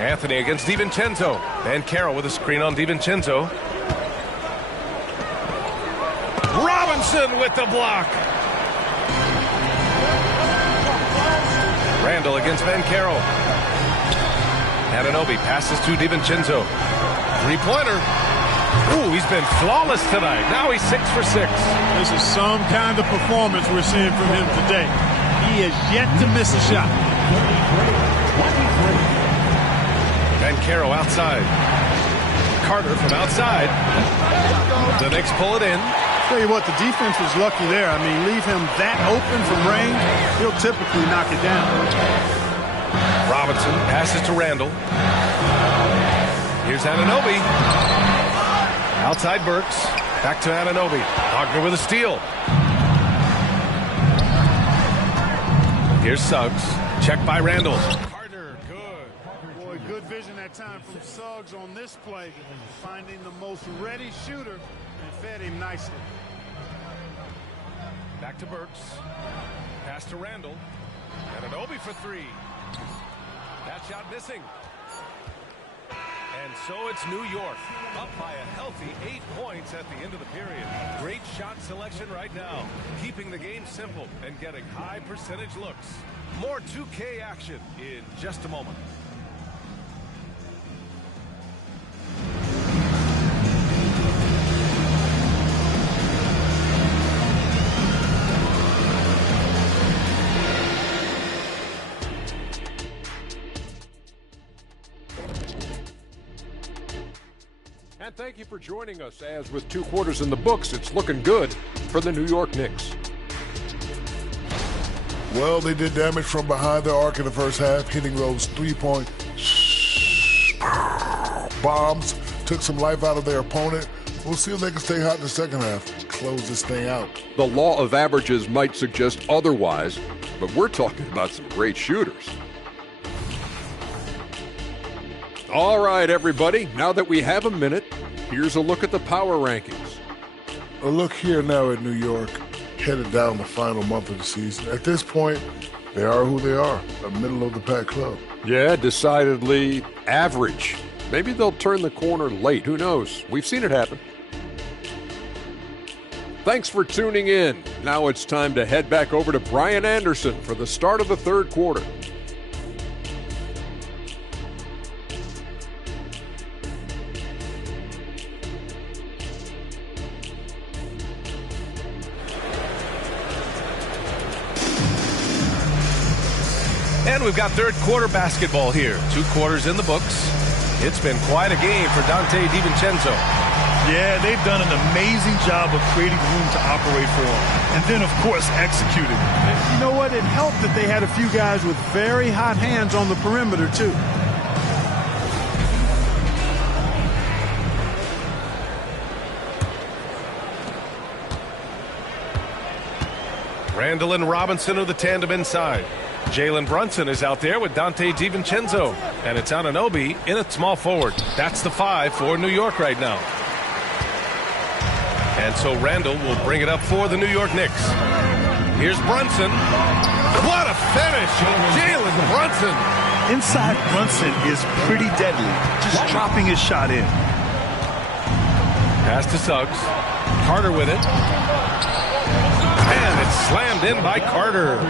Anthony against DiVincenzo. And Carroll with a screen on DiVincenzo. Robinson with the block. Randall against Carroll. Anunoby passes to DiVincenzo. Three-pointer. Ooh, he's been flawless tonight. Now he's 6 for 6. This is some kind of performance we're seeing from him today. He has yet to miss a shot. Carroll outside. Carter from outside. The Knicks pull it in. Tell you what, the defense was lucky there. I mean, leave him that open from range, he'll typically knock it down. Robinson passes to Randall. Here's Anunoby. Outside Burks. Back to Anunoby. Wagner with a steal. Here's Suggs. Checked by Randall. Carter, good. Boy, good vision that time from Suggs on this play. Finding the most ready shooter and fed him nicely. Back to Burks. Pass to Randall. Anunoby for 3. That shot missing. And so it's New York, up by a healthy 8 points at the end of the period. Great shot selection right now, keeping the game simple and getting high percentage looks. More 2K action in just a moment. And thank you for joining us, as with 2 quarters in the books, it's looking good for the New York Knicks. Well, they did damage from behind the arc in the first half, hitting those 3-point bombs, took some life out of their opponent. We'll see if they can stay hot in the second half, close this thing out. The law of averages might suggest otherwise, but we're talking about some great shooters. All right, everybody, now that we have a minute, here's a look at the power rankings. A look here now at New York, headed down the final month of the season. At this point, they are who they are, a middle-of-the-pack club. Yeah, decidedly average. Maybe they'll turn the corner late. Who knows? We've seen it happen. Thanks for tuning in. Now it's time to head back over to Brian Anderson for the start of the third quarter. And we've got third quarter basketball here. 2 quarters in the books. It's been quite a game for Dante DiVincenzo. Yeah, they've done an amazing job of creating room to operate for him. And then, of course, executing. And you know what? It helped that they had a few guys with very hot hands on the perimeter, too. Randall and Robinson are the tandem inside. Jalen Brunson is out there with Dante DiVincenzo. And it's Anunoby in at small forward. That's the 5 for New York right now. And so Randall will bring it up for the New York Knicks. Here's Brunson. What a finish! Jalen Brunson. Inside Brunson is pretty deadly. Just dropping his shot in. Pass to Suggs. Carter with it. And it's slammed in by Carter.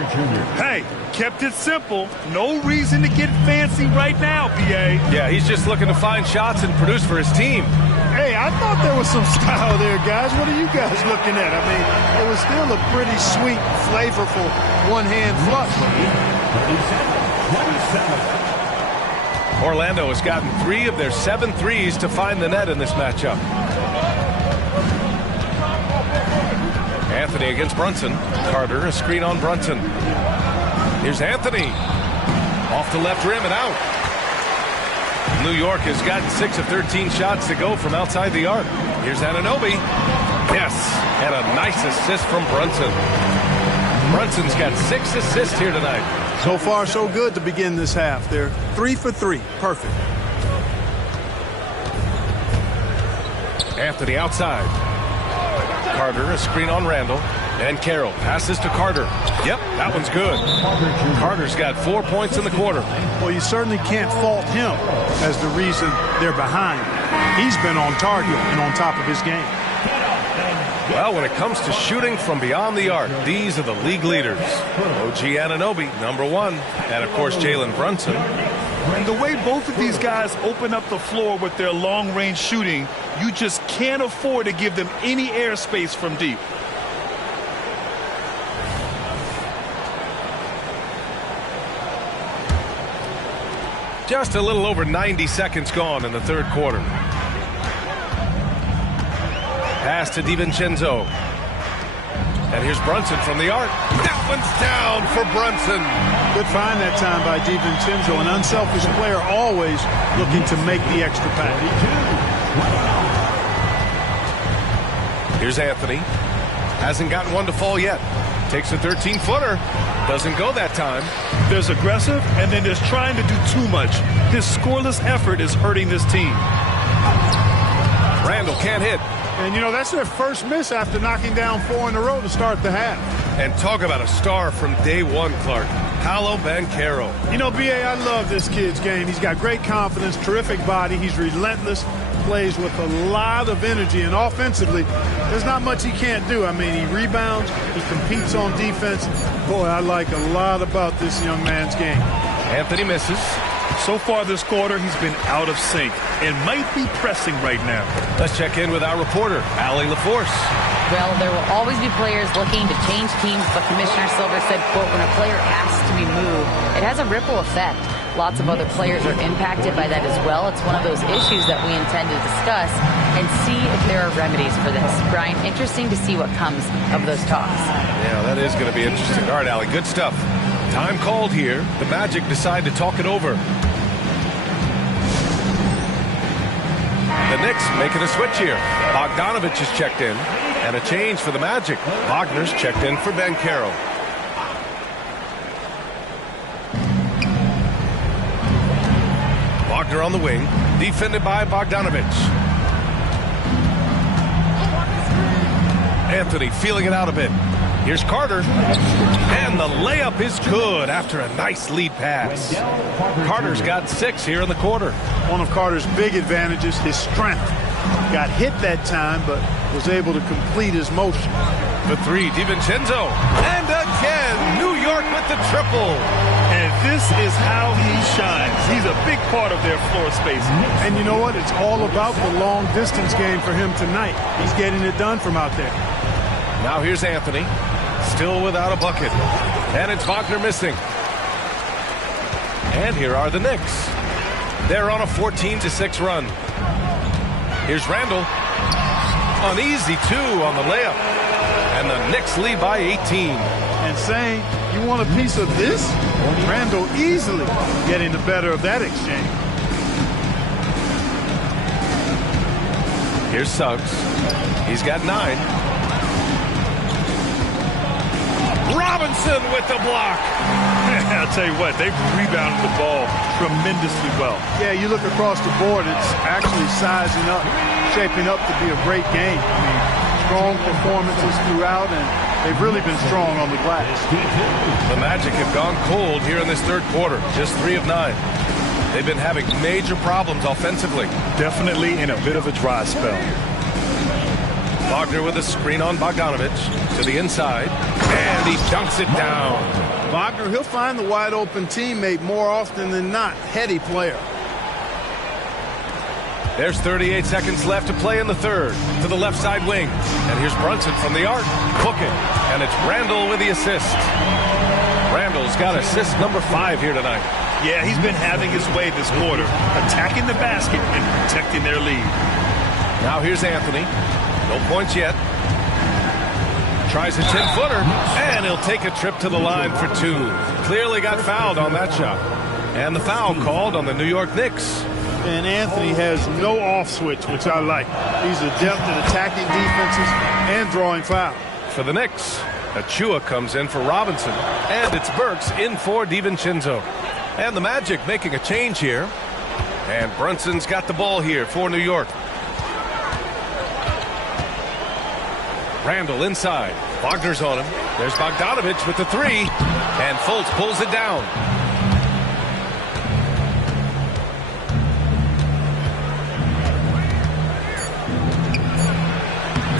Hey, kept it simple. No reason to get fancy right now, B.A. Yeah, he's just looking to find shots and produce for his team. Hey, I thought there was some style there, guys. What are you guys looking at? I mean, it was still a pretty sweet, flavorful one-hand flush. Orlando has gotten 3 of their 7 threes to find the net in this matchup. Anthony against Brunson. Carter, a screen on Brunson. Here's Anthony. Off the left rim and out. New York has gotten 6 of 13 shots to go from outside the arc. Here's Anunoby. Yes, and a nice assist from Brunson. Brunson's got 6 assists here tonight. So far, so good to begin this half. They're 3 for 3. Perfect. Anthony outside. Carter, a screen on Randall. And Carroll passes to Carter. Yep, that one's good. Carter's got 4 points in the quarter. Well, you certainly can't fault him as the reason they're behind. He's been on target and on top of his game. Well, when it comes to shooting from beyond the arc, these are the league leaders. OG Anunoby, number 1. And, of course, Jalen Brunson. And the way both of these guys open up the floor with their long-range shooting, you just can't afford to give them any airspace from deep. Just a little over 90 seconds gone in the third quarter. Pass to DiVincenzo. And here's Brunson from the arc. That one's down for Brunson. Good find that time by DiVincenzo. An unselfish player always looking to make the extra pass. Here's Anthony. Hasn't gotten one to fall yet. Takes a 13-footer. Doesn't go that time. There's aggressive, and then there's trying to do too much. His scoreless effort is hurting this team. Randall can't hit. And, you know, that's their first miss after knocking down 4 in a row to start the half. And talk about a star from day one, Clark. Paolo Banchero. You know, B.A., I love this kid's game. He's got great confidence, terrific body. He's relentless, plays with a lot of energy. And offensively, there's not much he can't do. I mean, he rebounds, he competes on defense. Boy, I like a lot about this young man's game. Anthony misses. So far this quarter, he's been out of sync and might be pressing right now. Let's check in with our reporter, Allie LaForce. Well, there will always be players looking to change teams, but Commissioner Silver said, quote, when a player asks to be moved, it has a ripple effect. Lots of other players are impacted by that as well. It's one of those issues that we intend to discuss and see if there are remedies for this. Brian, interesting to see what comes of those talks. Yeah, that is going to be interesting. All right, Allie, good stuff. Time called here. The Magic decide to talk it over. The Knicks making a switch here. Bogdanovich is checked in. And a change for the Magic. Wagner's checked in for Banchero. Wagner on the wing. Defended by Bogdanovich. Anthony feeling it out a bit. Here's Carter. And the layup is good after a nice lead pass. Carter's got 6 here in the quarter. One of Carter's big advantages, his strength. Got hit that time, but was able to complete his motion. The 3, DiVincenzo. And again, New York with the triple. And this is how he shines. He's a big part of their floor space. And you know what? It's all about the long distance game for him tonight. He's getting it done from out there. Now here's Anthony, still without a bucket. And it's Wagner missing. And here are the Knicks. They're on a 14-6 run. Here's Randall. An easy 2 on the layup. And the Knicks lead by 18. And saying, you want a piece of this? Randall easily getting the better of that exchange. Here's Suggs. He's got 9. Robinson with the block. I'll tell you what, they've rebounded the ball tremendously well. Yeah, you look across the board, it's actually sizing up, shaping up to be a great game. I mean, strong performances throughout, and they've really been strong on the glass. The Magic have gone cold here in this third quarter, just 3 of 9. They've been having major problems offensively. Definitely in a bit of a dry spell. Wagner with a screen on Bogdanovich to the inside, and he dunks it down. Wagner, he'll find the wide-open teammate more often than not. Heady player. There's 38 seconds left to play in the third. To the left side wing. And here's Brunson from the arc. Hook it. And it's Randall with the assist. Randall's got assist number 5 here tonight. Yeah, he's been having his way this quarter, attacking the basket and protecting their lead. Now here's Anthony. No points yet. Tries a 10-footer, and he'll take a trip to the line for 2. Clearly got fouled on that shot. And the foul called on the New York Knicks. And Anthony has no off switch, which I like. He's adept at attacking defenses and drawing fouls. For the Knicks, Achua comes in for Robinson, and it's Burks in for DiVincenzo. And the Magic making a change here. And Brunson's got the ball here for New York. Randall inside. Wagner's on him. There's Bogdanovich with the 3. And Fultz pulls it down.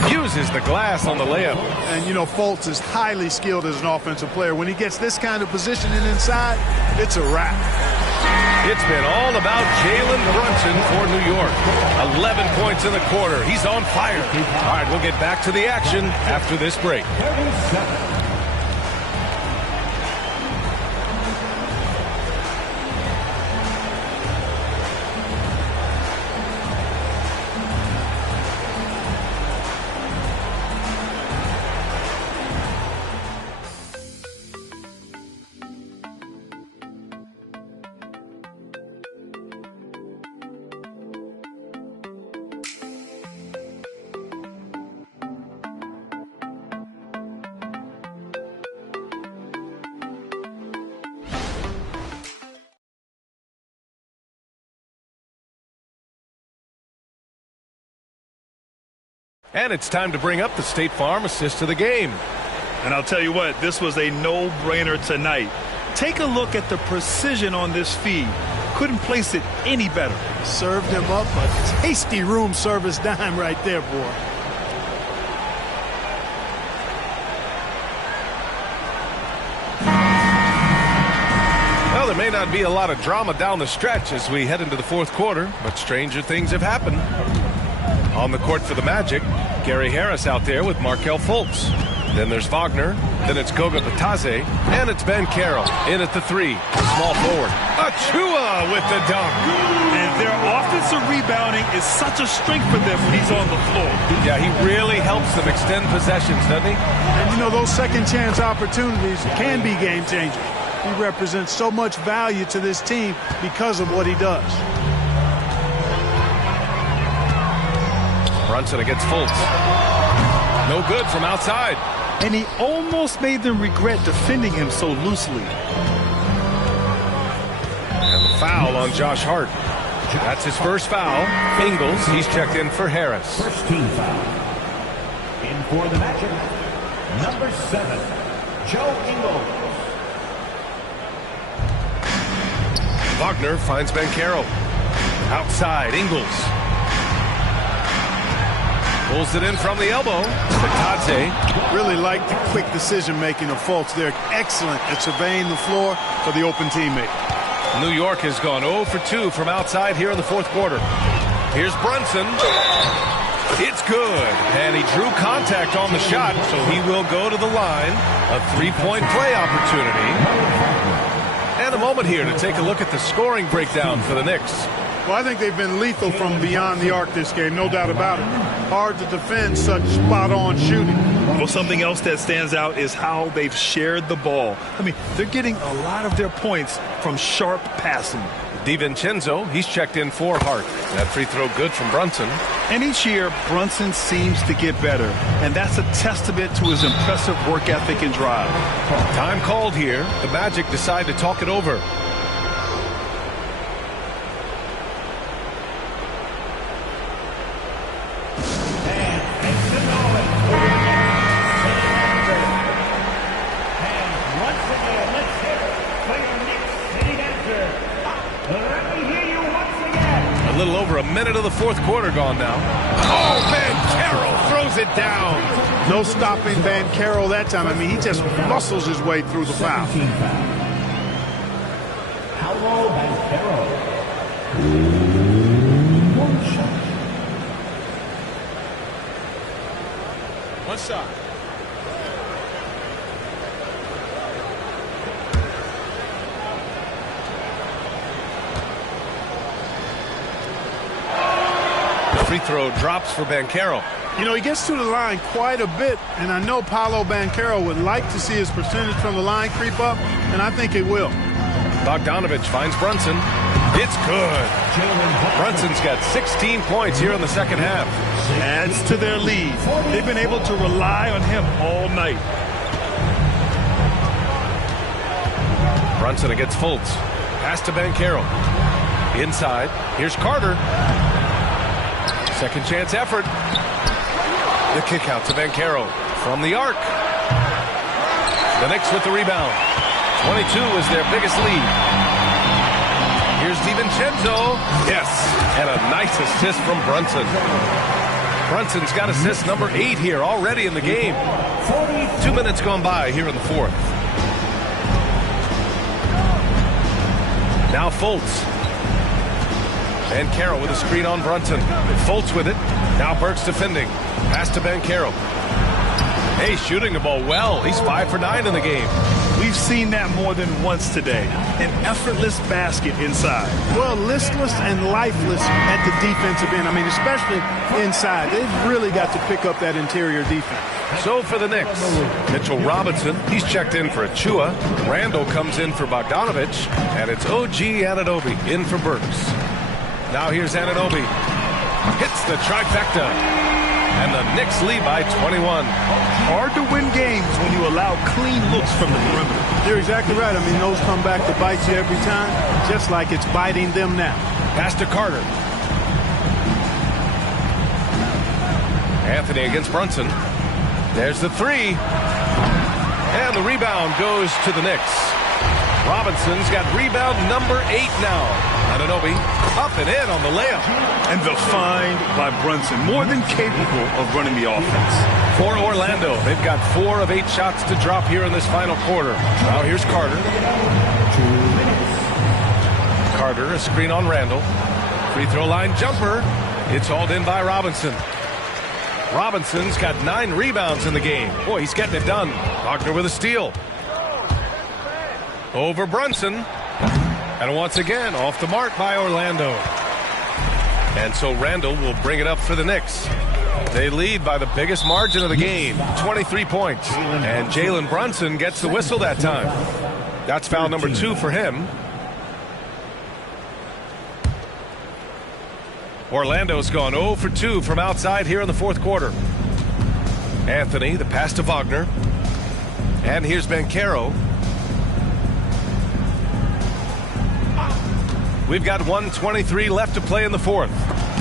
Uses the glass on the layup. And, you know, Fultz is highly skilled as an offensive player. When he gets this kind of positioning inside, it's a wrap. It's been all about Jalen Brunson for New York. 11 points in the quarter. He's on fire. All right, we'll get back to the action after this break. And it's time to bring up the State Farm assist to the game. And I'll tell you what, this was a no-brainer tonight. Take a look at the precision on this feed. Couldn't place it any better. Served him up a tasty room service dime right there, boy. Well, there may not be a lot of drama down the stretch as we head into the fourth quarter, but stranger things have happened. On the court for the Magic, Gary Harris out there with Markelle Fultz. Then there's Wagner, then it's Goga Bitadze, and it's Ben Carroll in at the 3, small forward. Achua with the dunk. And their offensive rebounding is such a strength for them when he's on the floor. Yeah, he really helps them extend possessions, doesn't he? And, you know, those second chance opportunities can be game changers. He represents so much value to this team because of what he does. Brunson against Fultz. No good from outside. And he almost made them regret defending him so loosely. And the foul on Josh Hart. That's his first foul. Ingles, he's checked in for Harris. First team foul. In for the Magic. Number 7, Joe Ingles. Wagner finds Banchero. Outside, Ingles. Pulls it in from the elbow. Bitadze. Really like the quick decision-making of Fultz. They're excellent at surveying the floor for the open teammate. New York has gone 0 for 2 from outside here in the fourth quarter. Here's Brunson. It's good. And he drew contact on the shot, so he will go to the line. A three-point play opportunity. And a moment here to take a look at the scoring breakdown for the Knicks. Well, I think they've been lethal from beyond the arc this game, no doubt about it. Hard to defend such spot-on shooting. Well, something else that stands out is how they've shared the ball. I mean, they're getting a lot of their points from sharp passing. DiVincenzo, he's checked in for Hart. That free throw good from Brunson. And each year, Brunson seems to get better. And that's a testament to his impressive work ethic and drive. Time called here. The Magic decide to talk it over. A little over a minute of the fourth quarter gone now. Oh, Banchero throws it down. No stopping Banchero that time. I mean, he just muscles his way through the foul. Paolo Banchero. One shot. Free throw drops for Banchero. You know, he gets to the line quite a bit, and I know Paolo Banchero would like to see his percentage from the line creep up, and I think it will. Bogdanovich finds Brunson. It's good. Brunson's got 16 points here in the second half. Adds to their lead. They've been able to rely on him all night. Brunson against Fultz. Pass to Banchero. Inside. Here's Carter. Second chance effort. The kick out to Banchero from the arc. The Knicks with the rebound. 22 is their biggest lead. Here's DiVincenzo. Yes, and a nice assist from Brunson. Brunson's got assist number 8 here already in the game. 2 minutes gone by here in the fourth. Now Fultz. Banchero with a screen on Brunson. Fultz with it. Now Burks defending. Pass to Banchero. Hey, shooting the ball well. He's 5 for 9 in the game. We've seen that more than once today. An effortless basket inside. Well, listless and lifeless at the defensive end. I mean, especially inside. They've really got to pick up that interior defense. So for the Knicks, Mitchell Robinson, he's checked in for Achua. Randall comes in for Bogdanovich. And it's OG Anunoby in for Burks. Now here's Anunoby. Hits the trifecta. And the Knicks lead by 21. Hard to win games when you allow clean looks from the perimeter. You're exactly right. I mean, those come back to bite you every time, just like it's biting them now. Pass to Carter. Anthony against Brunson. There's the three. And the rebound goes to the Knicks. Robinson's got rebound number 8 now. Anunoby up and in on the layup. And the find by Brunson, more than capable of running the offense. For Orlando, they've got 4 of 8 shots to drop here in this final quarter. Now here's Carter. Carter, a screen on Randall. Free throw line jumper. It's hauled in by Robinson. Robinson's got 9 rebounds in the game. Boy, he's getting it done. Wagner with a steal. Over Brunson. And once again, off the mark by Orlando. And so Randall will bring it up for the Knicks. They lead by the biggest margin of the game, 23 points. And Jalen Brunson gets the whistle that time. That's foul number 2 for him. Orlando's gone 0 for 2 from outside here in the fourth quarter. Anthony, the pass to Wagner. And here's Banchero. We've got 1:23 left to play in the fourth.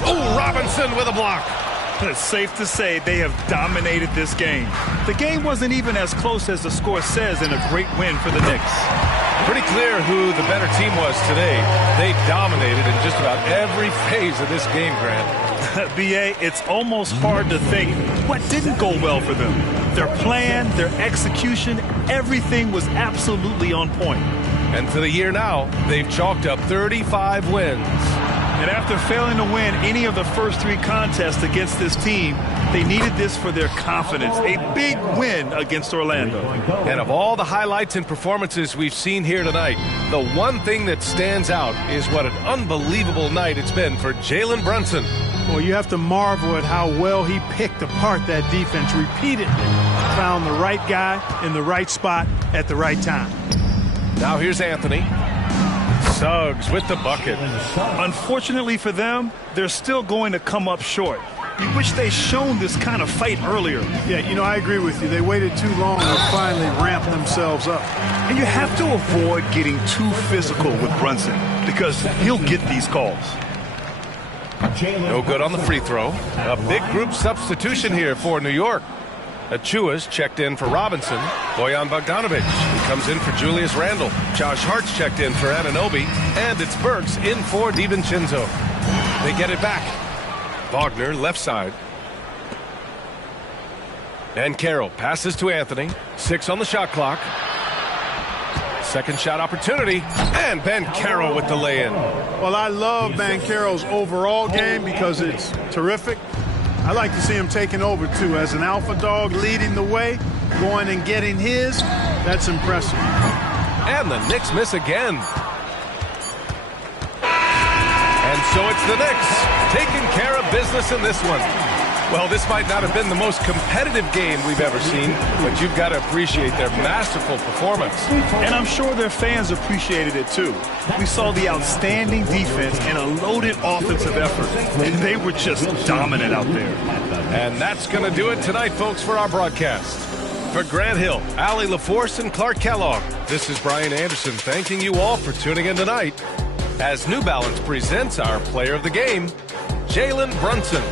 Oh, Robinson with a block. It's safe to say they have dominated this game. The game wasn't even as close as the score says in a great win for the Knicks. Pretty clear who the better team was today. They dominated in just about every phase of this game, Grant. B.A., it's almost hard to think what didn't go well for them. Their plan, their execution, everything was absolutely on point. And for the year now, they've chalked up 35 wins. And after failing to win any of the first 3 contests against this team, they needed this for their confidence. A big win against Orlando. And of all the highlights and performances we've seen here tonight, the one thing that stands out is what an unbelievable night it's been for Jalen Brunson. Well, you have to marvel at how well he picked apart that defense repeatedly. Found the right guy in the right spot at the right time. Now here's Anthony. Suggs with the bucket. Unfortunately for them, they're still going to come up short. You wish they'd shown this kind of fight earlier. Yeah, you know, I agree with you. They waited too long to finally ramp themselves up. And you have to avoid getting too physical with Brunson because he'll get these calls. No good on the free throw. A big group substitution here for New York. Achua's checked in for Robinson. Bojan Bogdanovic, who comes in for Julius Randle. Josh Hart's checked in for Anunoby. And it's Burks in for DiVincenzo. They get it back. Wagner, left side. And Carroll passes to Anthony. 6 on the shot clock. Second shot opportunity. And Ben Carroll with the lay-in. Well, I love Banchero's overall game because it's terrific. I like to see him taking over, too. As an alpha dog leading the way, going and getting his, that's impressive. And the Knicks miss again. And so it's the Knicks taking care of business in this one. Well, this might not have been the most competitive game we've ever seen, but you've got to appreciate their masterful performance. And I'm sure their fans appreciated it, too. We saw the outstanding defense and a loaded offensive effort, and they were just dominant out there. And that's going to do it tonight, folks, for our broadcast. For Grant Hill, Allie LaForce, and Clark Kellogg, this is Brian Anderson thanking you all for tuning in tonight as New Balance presents our player of the game, Jalen Brunson.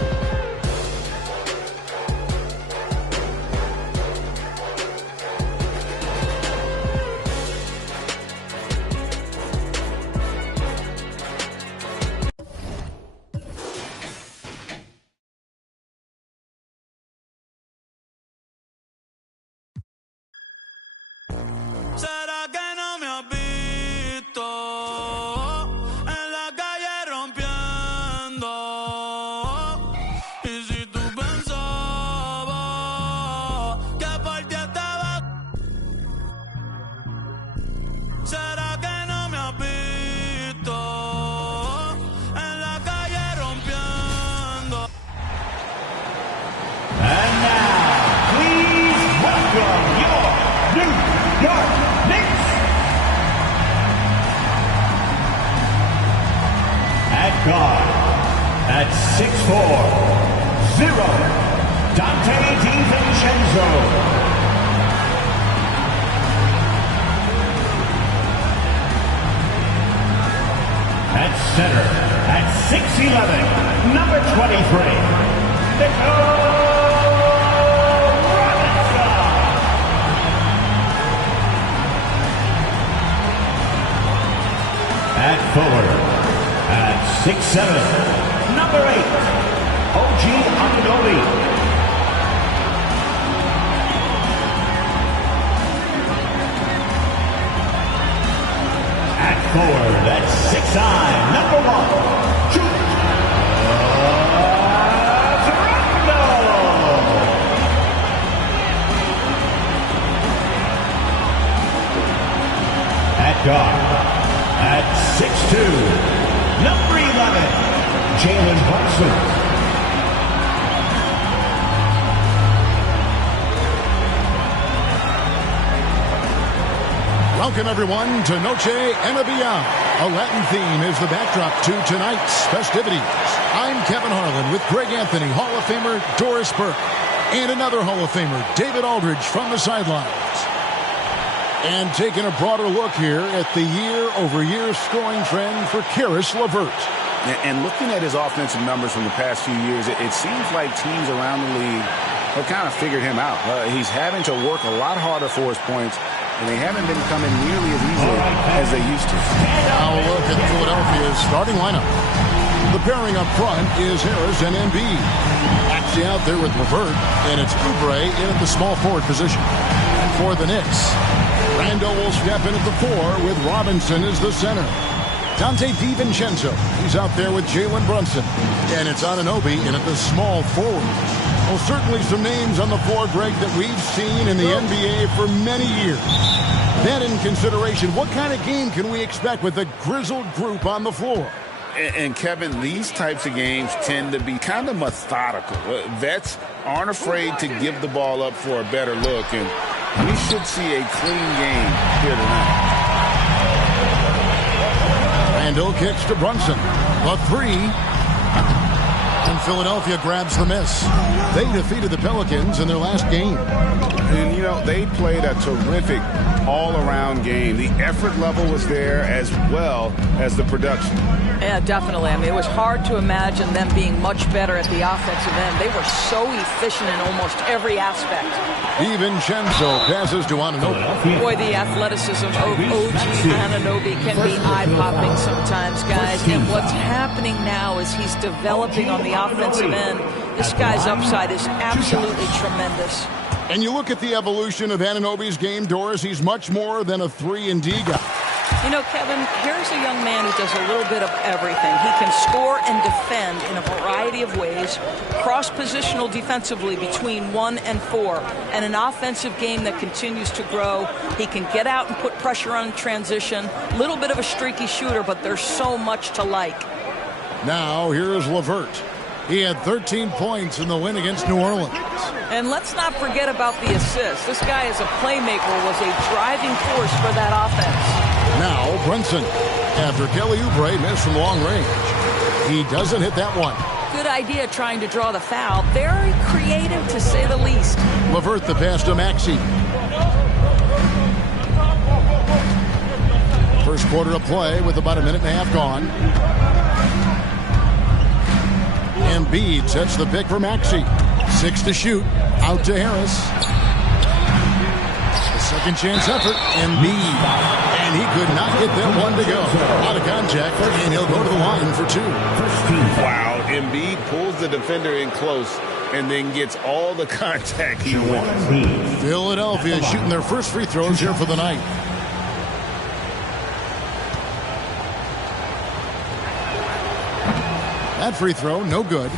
¿Será que no me has visto? En la calle rompiendo. Y si tú pensabas que por ti estaba. ¿Será que no me has visto? En la calle rompiendo. And now, please welcome your New York Knicks. At guard, at 6'4", 0, Dante DiVincenzo. At center, at 6'11", number 23, at forward, at 6'7", number 8, OG Anunoby. At forward, at 6'9", number 1, at guard, at 6'2", number 11, Jalen Brunson. Welcome, everyone, to Noche NBA. A Latin theme is the backdrop to tonight's festivities. I'm Kevin Harlan with Greg Anthony, Hall of Famer Doris Burke, and another Hall of Famer, David Aldridge, from the sidelines. And taking a broader look here at the year-over-year scoring trend for Caris LeVert. And looking at his offensive numbers from the past few years, it seems like teams around the league have kind of figured him out. He's having to work a lot harder for his points, and they haven't been coming nearly as easily as they used to. Now look at Philadelphia's starting lineup. The pairing up front is Harris and Embiid. Actually out there with LeVert, and it's Oubre in at the small forward position. And for the Knicks, Randle will step in at the 4 with Robinson as the center. Dante DiVincenzo, he's out there with Jalen Brunson. And it's Anunoby in at the small forward. Well, certainly some names on the floor, Greg, that we've seen in the NBA for many years. That in consideration, what kind of game can we expect with a grizzled group on the floor? And Kevin, these types of games tend to be kind of methodical. Vets aren't afraid to give the ball up for a better look, and we should see a clean game here tonight. Randle kicks to Brunson. The 3. And Philadelphia grabs the miss. They defeated the Pelicans in their last game. And, you know, they played a terrific all-around game. The effort level was there as well as the production. Yeah, definitely. I mean, it was hard to imagine them being much better at the offensive end. They were so efficient in almost every aspect. DiVincenzo passes to Anunoby. Boy, the athleticism of OG Anunoby can be eye-popping sometimes, guys. And what's happening now is he's developing on the offensive end. This guy's upside is absolutely tremendous. And you look at the evolution of Anunoby's game, Doris, he's much more than a 3-and-D guy. You know, Kevin, here's a young man who does a little bit of everything. He can score and defend in a variety of ways, cross-positional defensively between 1 and 4, and an offensive game that continues to grow. He can get out and put pressure on transition. Little bit of a streaky shooter, but there's so much to like. Now, here's LeVert. He had 13 points in the win against New Orleans. And let's not forget about the assist. This guy as a playmaker was a driving force for that offense. Now Brunson, after Kelly Oubre missed from long range. He doesn't hit that one. Good idea trying to draw the foul. Very creative, to say the least. LeVert the pass to Maxey. First quarter of play with about a minute and a half gone. Embiid sets the pick for Maxey. 6 to shoot. Out to Harris. The second chance effort. Embiid. And he could not get that one to go. Out of contact, and he'll go to the line for 2. Wow, Embiid pulls the defender in close and then gets all the contact he wants. Philadelphia shooting their first free throws here for the night. That free throw, no good.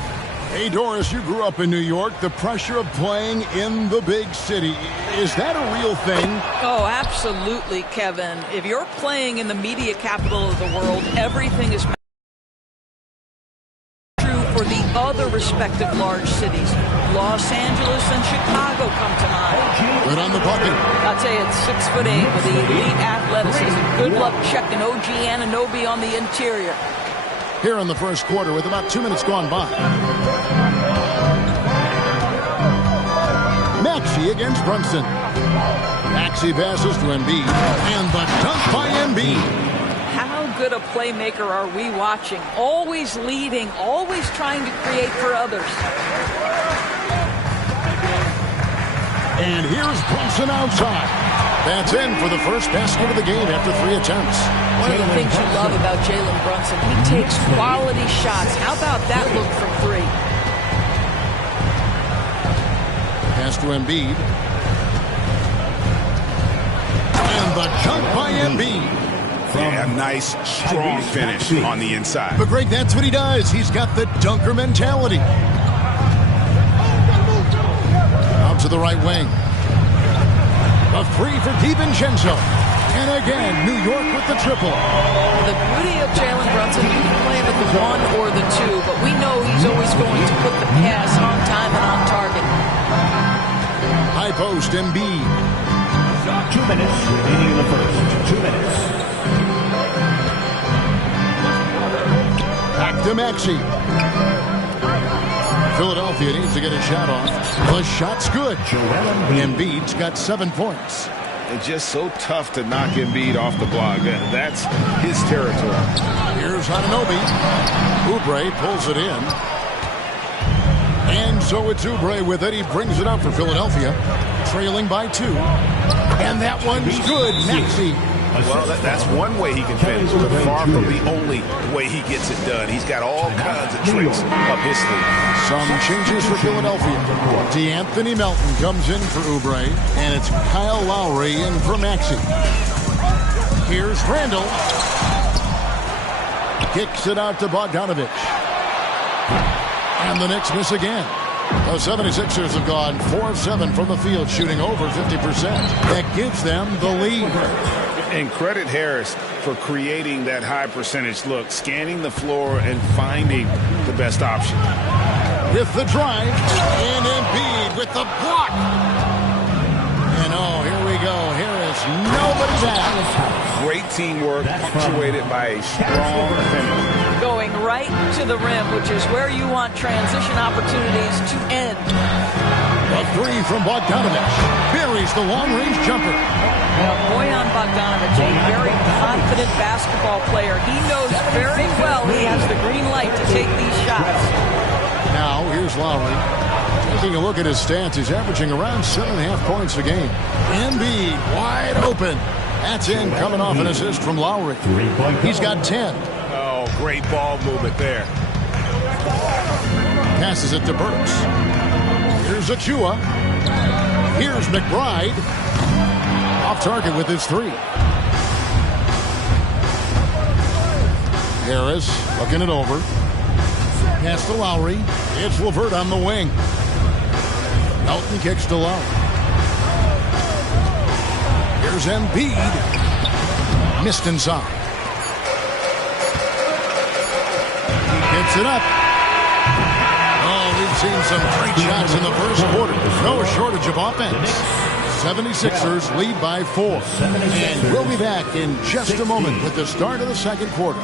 Hey, Doris, you grew up in New York. The pressure of playing in the big city, is that a real thing? Oh, absolutely, Kevin. If you're playing in the media capital of the world, everything is true for the other respective large cities. Los Angeles and Chicago come to mind. Good on the bucket. I'll tell you, it's 6'8" with the elite athleticism. Good luck checking OG Anunoby on the interior. Here in the first quarter with about 2 minutes gone by. Maxey against Brunson. Maxey passes to Embiid. And the dunk by Embiid. How good a playmaker are we watching? Always leading, always trying to create for others. And here's Brunson outside. That's in for the first basket of the game after 3 attempts. One of the things you love about Jalen Brunson, he takes quality shots. How about that look from 3? Pass to Embiid. And the jump by Embiid. Yeah, a nice, strong finish on the inside. But Greg, that's what he does. He's got the dunker mentality. Out to the right wing. A 3 for DiVincenzo. And again, New York with the triple. The beauty of Jalen Brunson, you can play him at the 1 or the 2, but we know he's always going to put the pass on time and on target. High post, Embiid. 2 minutes remaining in the first. 2 minutes. Back to Maxey. Philadelphia needs to get a shot off. The shot's good. Embiid's got 7 points. It's just so tough to knock Embiid off the block. That's his territory. Here's Anunoby. Oubre pulls it in. And so it's Oubre with it. He brings it up for Philadelphia, trailing by 2. And that one's good. Maxey. Well, that's one way he can finish, but far from the only way he gets it done. He's got all kinds of tricks up his sleeve. Some changes for Philadelphia. DeAnthony Melton comes in for Oubre, and it's Kyle Lowry in for Maxey. Here's Randall. Kicks it out to Bogdanovich. And the Knicks miss again. The 76ers have gone 4 of 7 from the field, shooting over 50%. That gives them the lead. And credit Harris for creating that high percentage look, scanning the floor and finding the best option. With the drive, and Embiid with the block. And oh, here we go. Harris, nobody back. Great teamwork, punctuated by a strong finish. Going right to the rim, which is where you want transition opportunities to end. A 3 from Bogdanovich. Buries the long-range jumper. Now, Bojan Bogdanovich, a very confident basketball player. He knows very well he has the green light to take these shots. Now, here's Lowry. Taking a look at his stats, he's averaging around 7.5 points a game. Embiid wide open. That's in, coming off an assist from Lowry. He's got 10. Oh, great ball movement there. Passes it to Burks. Here's Achua. Here's McBride. Off target with his 3. Harris looking it over. Pass to Lowry. It's LeVert on the wing. Melton kicks to Lowry. Here's Embiid. Missed inside. Gets it up. Oh, we've seen some great shots in the first quarter. No shortage of offense. 76ers lead by 4. And we'll be back in just a moment with the start of the second quarter.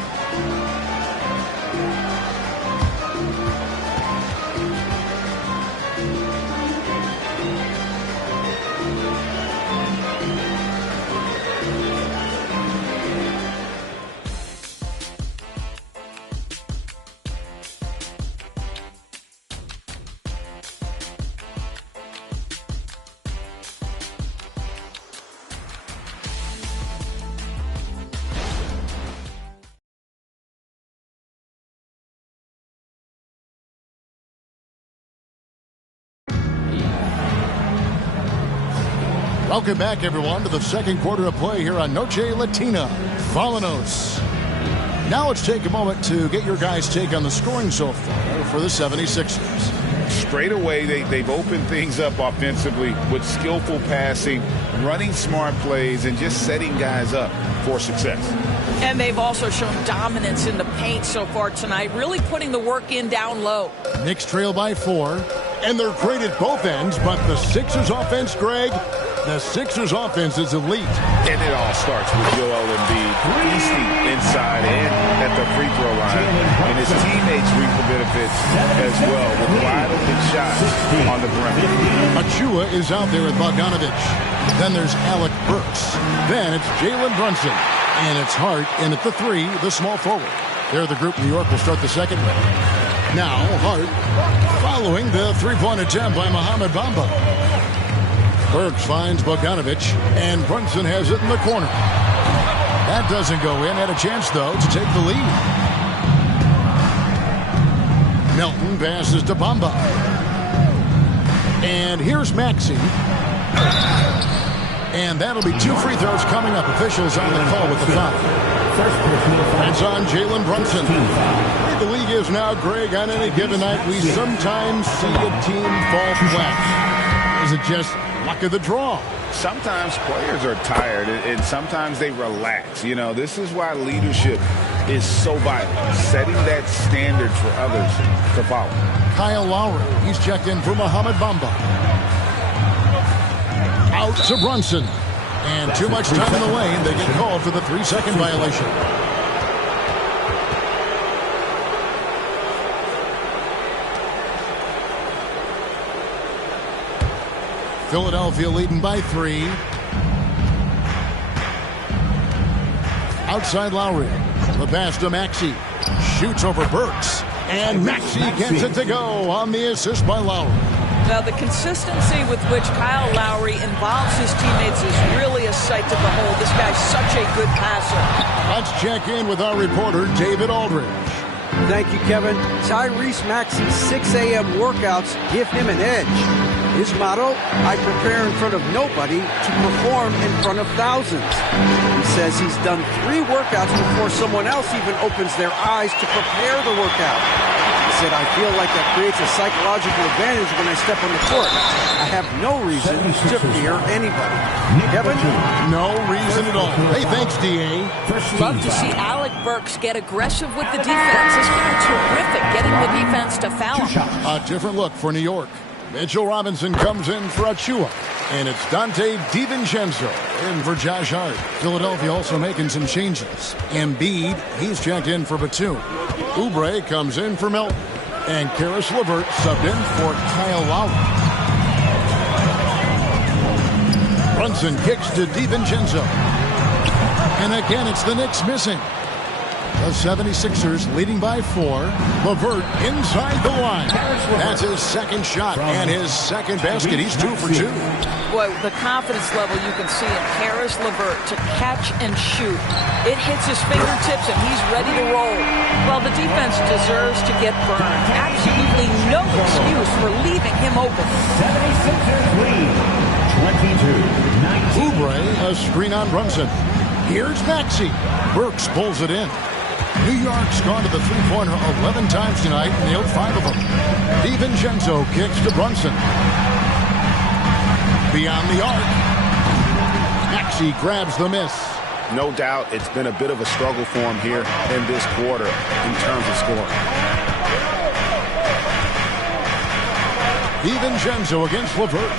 Welcome back, everyone, to the second quarter of play here on Noche Latina. Vámonos. Now let's take a moment to get your guys' take on the scoring so far for the 76ers. Straight away, they've opened things up offensively with skillful passing, running smart plays, and just setting guys up for success. And they've also shown dominance in the paint so far tonight, really putting the work in down low. Knicks trail by 4, and they're great at both ends, but the Sixers offense, Greg, the Sixers offense is elite. And it all starts with Joel Embiid feasting inside and at the free throw line. And his teammates reap the benefits as well with wide open shots on the perimeter. Achua is out there with Bogdanovich. Then there's Alec Burks. Then it's Jalen Brunson. And it's Hart in at the 3, the small forward. There the group New York will start the second round. Now Hart following the three-point attempt by Mohamed Bamba. Burks finds Bogdanovich, and Brunson has it in the corner. That doesn't go in. Had a chance, though, to take the lead. Melton passes to Bamba. And here's Maxey. And that'll be 2 free throws coming up. Officials on the call with the foul. That's on Jalen Brunson. The league is now, Greg, on any given night, we sometimes see a team fall flat. Is it just luck of the draw? Sometimes players are tired, and sometimes they relax. You know, this is why leadership is so vital, setting that standard for others to follow. Kyle Lowry, he's checked in for Mohamed Bamba. Out to Brunson. And too much time in the lane. They get called for the 3-second violation. Philadelphia leading by 3. Outside Lowry. The pass to Maxey. Shoots over Burks. And Maxey gets it to go on the assist by Lowry. Now, the consistency with which Kyle Lowry involves his teammates is really a sight to behold. This guy's such a good passer. Let's check in with our reporter, David Aldridge. Thank you, Kevin. Tyrese Maxey's 6 a.m. workouts give him an edge. His motto, I prepare in front of nobody to perform in front of thousands. He says he's done 3 workouts before someone else even opens their eyes to prepare the workout. He said, I feel like that creates a psychological advantage when I step on the court. I have no reason to fear anybody. Kevin? No reason at all. Hey, thanks, D.A. Love to see Alec Burks get aggressive with the defense. This guy terrific, getting the defense to foul him. A different look for New York. Mitchell Robinson comes in for Achua. And it's Dante DiVincenzo in for Josh Hart. Philadelphia also making some changes. Embiid, he's checked in for Batum. Oubre comes in for Melton. And Karis LeVert subbed in for Kyle Lowry. Brunson kicks to DiVincenzo. And again, it's the Knicks missing. The 76ers leading by 4. LeVert inside the line. That's his second shot and his second basket. He's 2 for 2. Boy, the confidence level you can see in Karis LeVert to catch and shoot. It hits his fingertips and he's ready to roll. Well, the defense deserves to get burned. Absolutely no excuse for leaving him open. 76ers lead, 22-19. Oubre, a screen on Brunson. Here's Maxey. Burks pulls it in. New York's gone to the three-pointer 11 times tonight, nailed 5 of them. DiVincenzo kicks to Brunson. Beyond the arc. Maxey grabs the miss. No doubt it's been a bit of a struggle for him here in this quarter in terms of scoring. DiVincenzo against LeVert.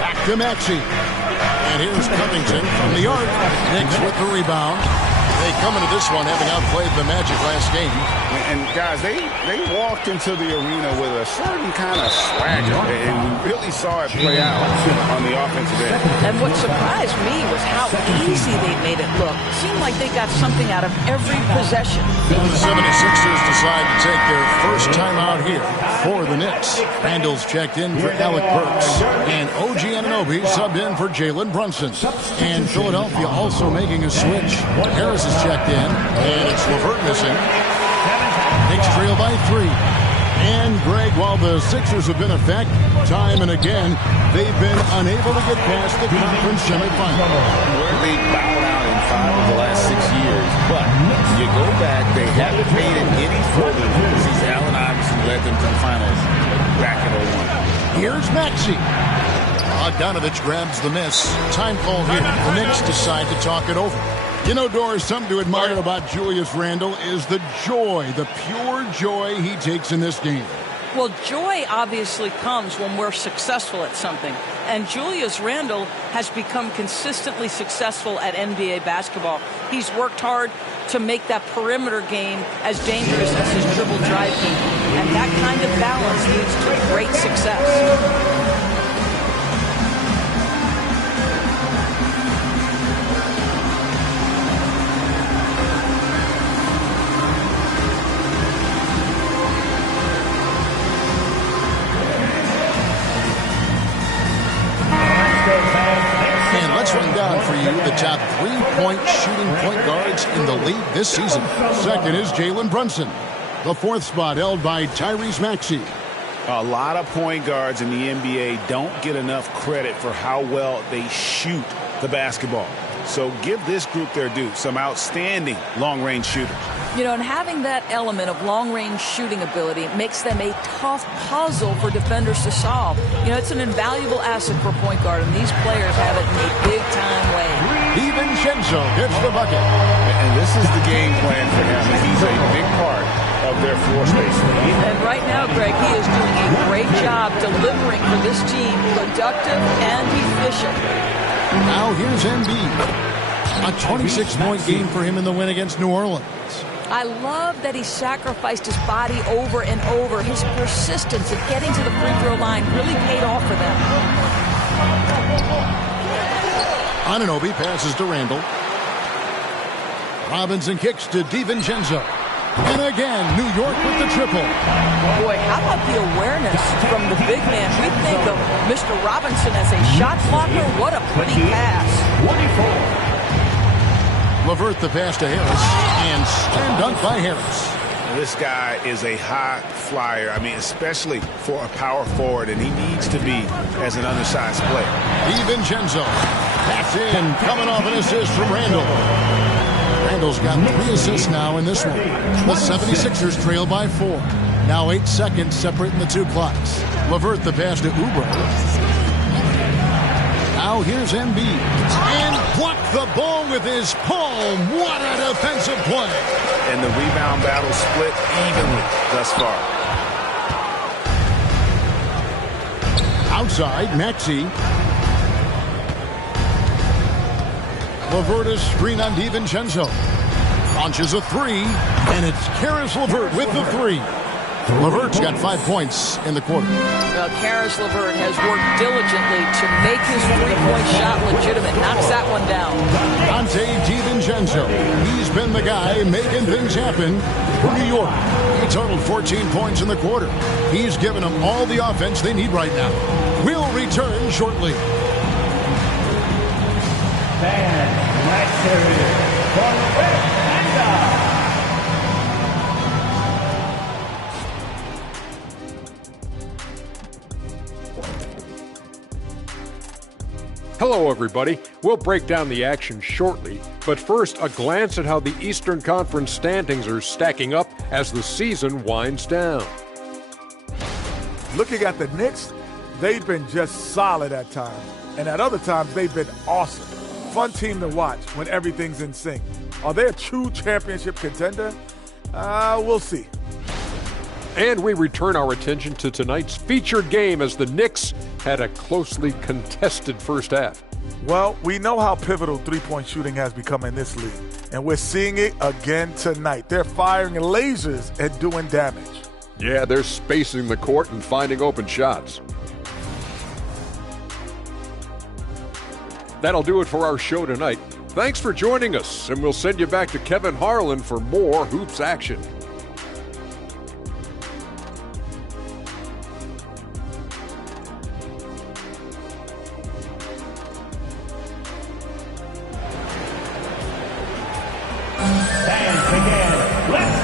Back to Maxey. And here's Covington from the arc. Knicks with the rebound. They come into this one having outplayed the Magic last game. And guys, they walked into the arena with a certain kind of swagger, and we really saw it play out on the offensive end. And what surprised me was how easy they made it look. It seemed like they got something out of every possession. The 76ers decide to take their first time out here for the Knicks. Randall's checked in for Alec Burks. And OG Anunoby subbed in for Jalen Brunson. And Philadelphia also making a switch. Harris is checked in, and it's LeVert missing. Knicks trail by 3. And Greg, while the Sixers have been a fact time and again, they've been unable to get past the conference semifinal. Where they bowed out in 5 of the last 6 years, but you go back, they haven't made it any further since Allen Iverson led them to the finals back in 01. Here's Maxey. Bogdanovich grabs the miss. Time call here. The Knicks decide to talk it over. You know, Doris, something to admire about Julius Randle is the joy, the pure joy he takes in this game. Well, joy obviously comes when we're successful at something. And Julius Randle has become consistently successful at NBA basketball. He's worked hard to make that perimeter game as dangerous as his dribble drive game. And that kind of balance leads to great success. And let's run down for you the top 3-point shooting point guards in the league this season. Second is Jalen Brunson. The 4th spot held by Tyrese Maxey. A lot of point guards in the NBA don't get enough credit for how well they shoot the basketball. So give this group their due. Some outstanding long-range shooters. You know, and having that element of long-range shooting ability makes them a tough puzzle for defenders to solve. You know, it's an invaluable asset for a point guard, and these players have it in a big-time way. DiVincenzo gets the bucket. And this is the game plan for him. He's a big part of their floor space. And right now, Greg, he is doing a great job delivering for this team, productive and efficient. Now here's Embiid. A 26-point game for him in the win against New Orleans. I love that he sacrificed his body over and over. His persistence in getting to the free throw line really paid off for them. Anunoby passes to Randall. Robinson kicks to DiVincenzo. And again, New York with the triple. Boy, how about the awareness from the big man? We think of Mr. Robinson as a shot blocker. What a pretty pass. 24. LeVert the pass to Harris. And slam dunk by Harris. This guy is a high flyer. I mean, especially for a power forward, and he needs to be as an undersized player. DiVincenzo. That's in. Coming off an assist from Randall. Randall's got 3 assists now in this one. The 76ers trail by 4. Now 8 seconds separating the 2 clocks. LeVert the pass to Oubre. Now here's Embiid. And blocked the ball with his palm. What a defensive play. And the rebound battle split evenly thus far. Outside, Maxey. LeVert is screen on DiVincenzo. Launches a 3, and it's Caris LeVert with the 3. LeVert's got 5 points in the quarter. Well, Caris LeVert has worked diligently to make his three-point shot legitimate. Knocks that one down. Dante DiVincenzo. He's been the guy making things happen for New York. He totaled 14 points in the quarter. He's given them all the offense they need right now. We'll return shortly. Hello, everybody. We'll break down the action shortly, but first, a glance at how the Eastern Conference standings are stacking up as the season winds down. Looking at the Knicks, they've been just solid at times, and at other times, they've been awesome. Fun team to watch when everything's in sync. Are they a true championship contender? We'll see. And we return our attention to tonight's featured game as the Knicks had a closely contested first half. Well, we know how pivotal three-point shooting has become in this league, and we're seeing it again tonight. They're firing lasers and doing damage. Yeah, they're spacing the court and finding open shots. That'll do it for our show tonight. Thanks for joining us, and we'll send you back to Kevin Harlan for more hoops action.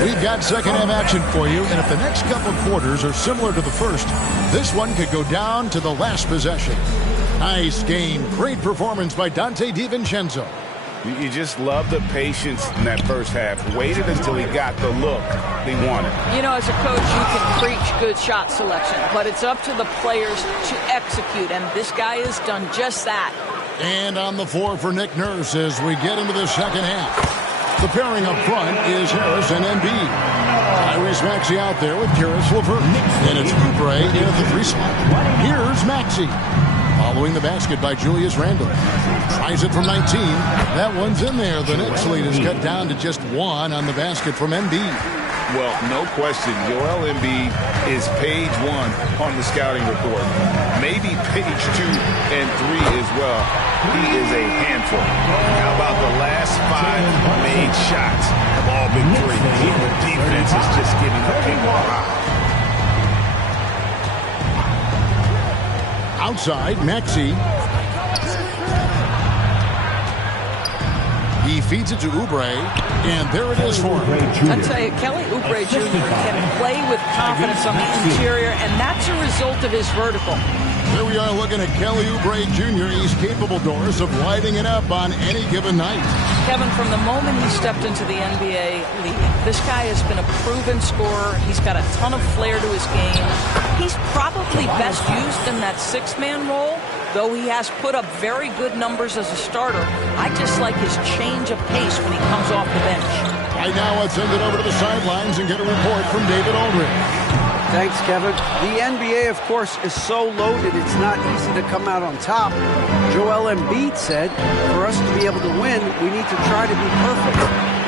We've got second half action for you, and if the next couple quarters are similar to the first, this one could go down to the last possession. Nice game. Great performance by Dante DiVincenzo. You just love the patience in that first half. Waited until he got the look he wanted. You know, as a coach, you can preach good shot selection, but it's up to the players to execute, and this guy has done just that. And on the floor for Nick Nurse as we get into the second half. The pairing up front is Harris and Embiid. Tyrese Maxey out there with Caris LeVert. And it's Oubre in at the 3 slot. Here's Maxey. Following the basket by Julius Randle. Tries it from 19. That one's in there. The Knicks lead is cut down to just 1 on the basket from Embiid. Well, no question, Joel Embiid is page 1 on the scouting report. Maybe page 2 and 3 as well. He is a handful. How about the last 5 made shots have all been threes? The defense is just giving up people a lot. Outside, Maxey. He feeds it to Oubre, and there it is for him. I'd say Kelly Oubre Jr. can play with confidence on the interior, and that's a result of his vertical. Here we are looking at Kelly Oubre Jr. He's capable, Doris, of lighting it up on any given night. Kevin, from the moment he stepped into the NBA league, this guy has been a proven scorer. He's got a ton of flair to his game. He's probably best used in that 6-man role, though he has put up very good numbers as a starter. I just like his change of pace when he comes off the bench. Right now, let's send it over to the sidelines and get a report from David Aldridge. Thanks, Kevin. The NBA, of course, is so loaded, it's not easy to come out on top. Joel Embiid said, for us to be able to win, we need to try to be perfect.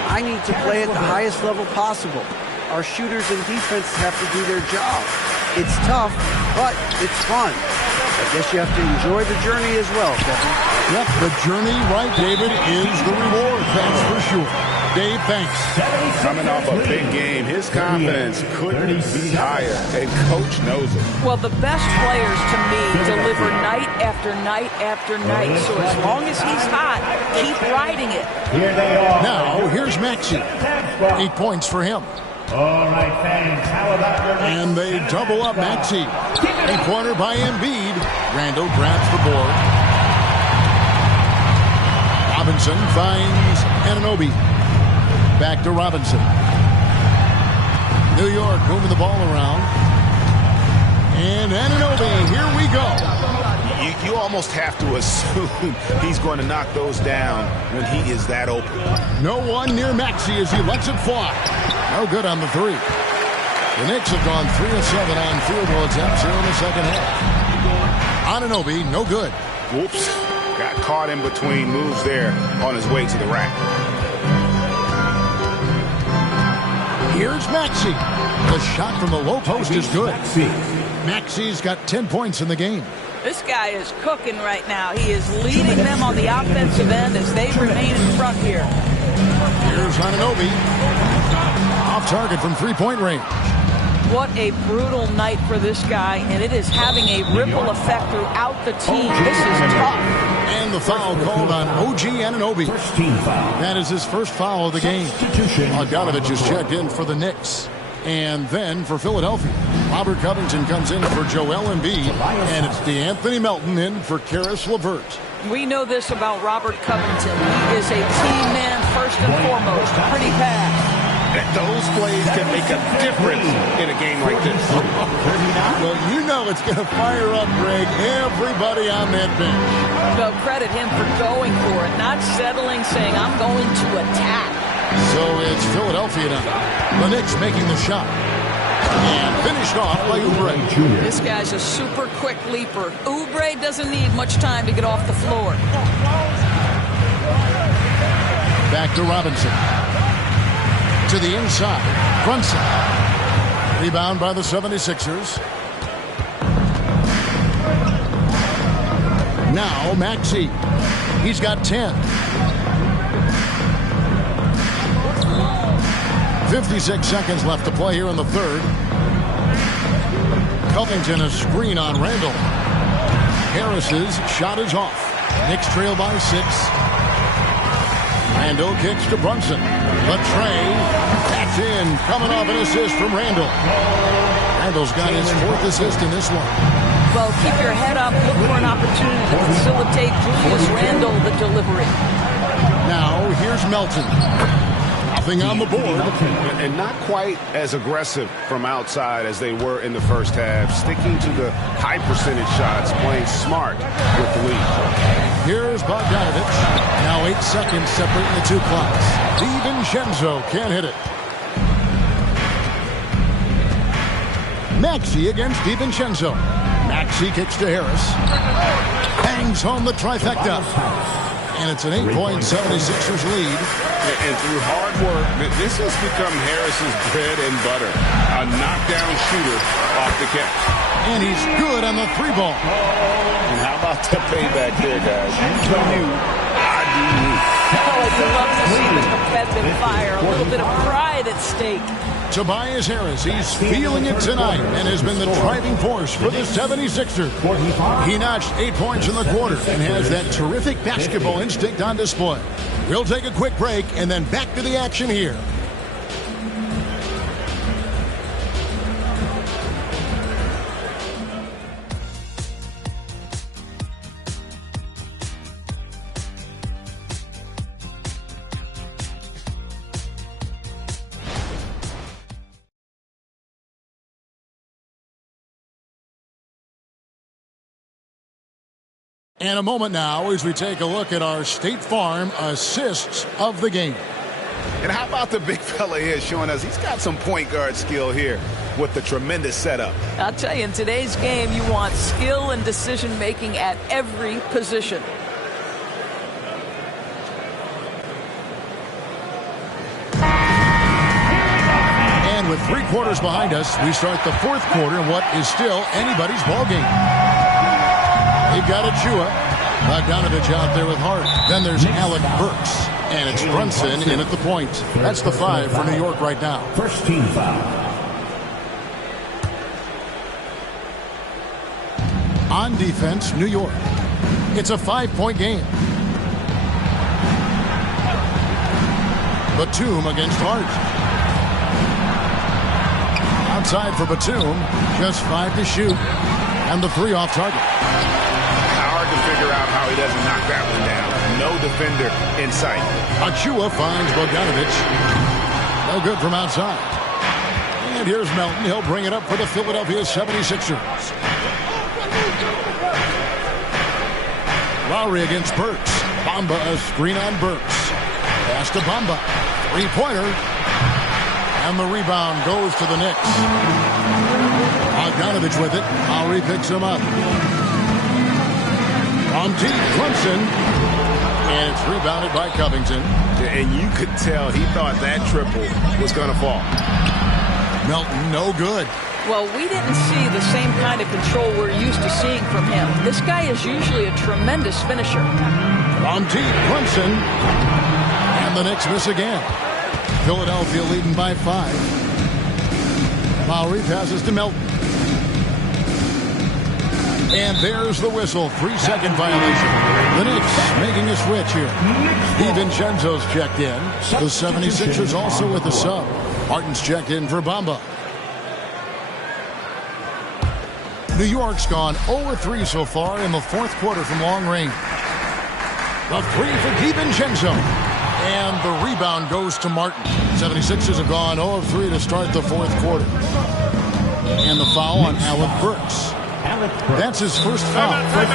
I need to play at the highest level possible. Our shooters and defense have to do their job. It's tough, but it's fun. I guess you have to enjoy the journey as well, Kevin. Yep, the journey, right, David, is the reward, that's for sure. Dave, thanks. Coming off a big game, his confidence couldn't be higher, and Coach knows it. Well, the best players, to me, deliver night after night after night. So as long as he's hot, keep riding it. Here they are. Now, here's Maxey. 8 points for him. All right, fans, how about your... And they double up Maxey. 8-pointer by Embiid. Randall grabs the board. Robinson finds Anunoby. Back to Robinson. New York moving the ball around. And Anunoby, here we go. You almost have to assume he's going to knock those down when he is that open. No one near Maxey as he lets it fly. No good on the three. The Knicks have gone 3 of 7 on field goal attempts here in the second half. Anunoby, no good. Whoops. Got caught in between moves there on his way to the rack. Here's Maxey. The shot from the low post is good. Maxey's got 10 points in the game. This guy is cooking right now. He is leading them on the offensive end as they remain in front here. Here's Anunoby. Off target from three-point range. What a brutal night for this guy, and it is having a ripple effect throughout the team. This is tough. And the foul called on OG Anunoby. That is his first foul of the game. Bogdanovich is checked in for the Knicks. And then for Philadelphia, Robert Covington comes in for Joel Embiid, and it's DeAnthony Melton in for Karis LeVert. We know this about Robert Covington. He is a team man first and foremost. Pretty pass. Those plays can make a difference in a game like this. Well, you know it's going to fire up, Greg, everybody on that bench. Well, credit him for going for it, not settling, saying, I'm going to attack. So it's Philadelphia now. The Knicks making the shot. And finished off by Oubre. This guy's a super quick leaper. Oubre doesn't need much time to get off the floor. Back to Robinson. To the inside. Brunson. Rebound by the 76ers. Now Maxey. He's got 10. 56 seconds left to play here in the third. Covington a screen on Randall. Harris's shot is off. Knicks trail by 6. Randall kicks to Brunson. Latrey, that's in. Coming off an assist from Randall. Randall's got his 4th assist in this one. Well, keep your head up. Look for an opportunity to facilitate Julius Randall the delivery. Now, here's Melton. Nothing on the board. And not quite as aggressive from outside as they were in the first half. Sticking to the high percentage shots, playing smart with the lead. Here's Bogdanovich. Now 8 seconds separating the two clocks. DiVincenzo can't hit it. Maxey against DiVincenzo. Maxey kicks to Harris. Hangs home the trifecta. And it's an 8-point 76ers lead. And through hard work, this has become Harris's bread and butter. A knockdown shooter off the catch. And he's good on the 3-ball. And how about the payback there, guys? You do you, I do you. Oh, you love to see the competitive fire. A little bit of pride at stake. Tobias Harris, he's feeling it tonight and has been the driving force for the 76ers. He notched 8 points in the quarter and has that terrific basketball instinct on display. We'll take a quick break and then back to the action here. And a moment now as we take a look at our State Farm assists of the game. And how about the big fella here showing us he's got some point guard skill here with the tremendous setup. I'll tell you, in today's game, you want skill and decision-making at every position. And with 3 quarters behind us, we start the 4th quarter in what is still anybody's ball game. They've got Achua. Bogdanovich out there with Hart. Then there's Alec Burks. And it's Brunson in at the point. That's the 5 for New York right now. First team foul. On defense, New York. It's a 5-point game. Batum against Hart. Outside for Batum. Just 5 to shoot. And the 3 off target. Hard to figure out how he doesn't knock that one down. No defender in sight. Achua finds Bogdanovich. No good from outside. And here's Melton. He'll bring it up for the Philadelphia 76ers. Lowry against Burks. Bamba a screen on Burks. Pass to Bamba. 3-pointer. And the rebound goes to the Knicks. Bogdanovich with it. Lowry picks him up. From deep, Clemson. And it's rebounded by Covington. And you could tell he thought that triple was going to fall. Melton, no good. Well, we didn't see the same kind of control we're used to seeing from him. This guy is usually a tremendous finisher. From deep, Clemson. And the Knicks miss again. Philadelphia leading by 5. Lowry passes to Melton. And there's the whistle. 3-second violation. The Knicks making a switch here. DiVincenzo's checked in. The 76ers also with a sub. Martin's checked in for Bamba. New York's gone 0-3 so far in the 4th quarter from long range. The 3 for DiVincenzo. And the rebound goes to Martin. 76ers have gone 0-3 to start the 4th quarter. And the foul on Alec Burks. That's his first foul.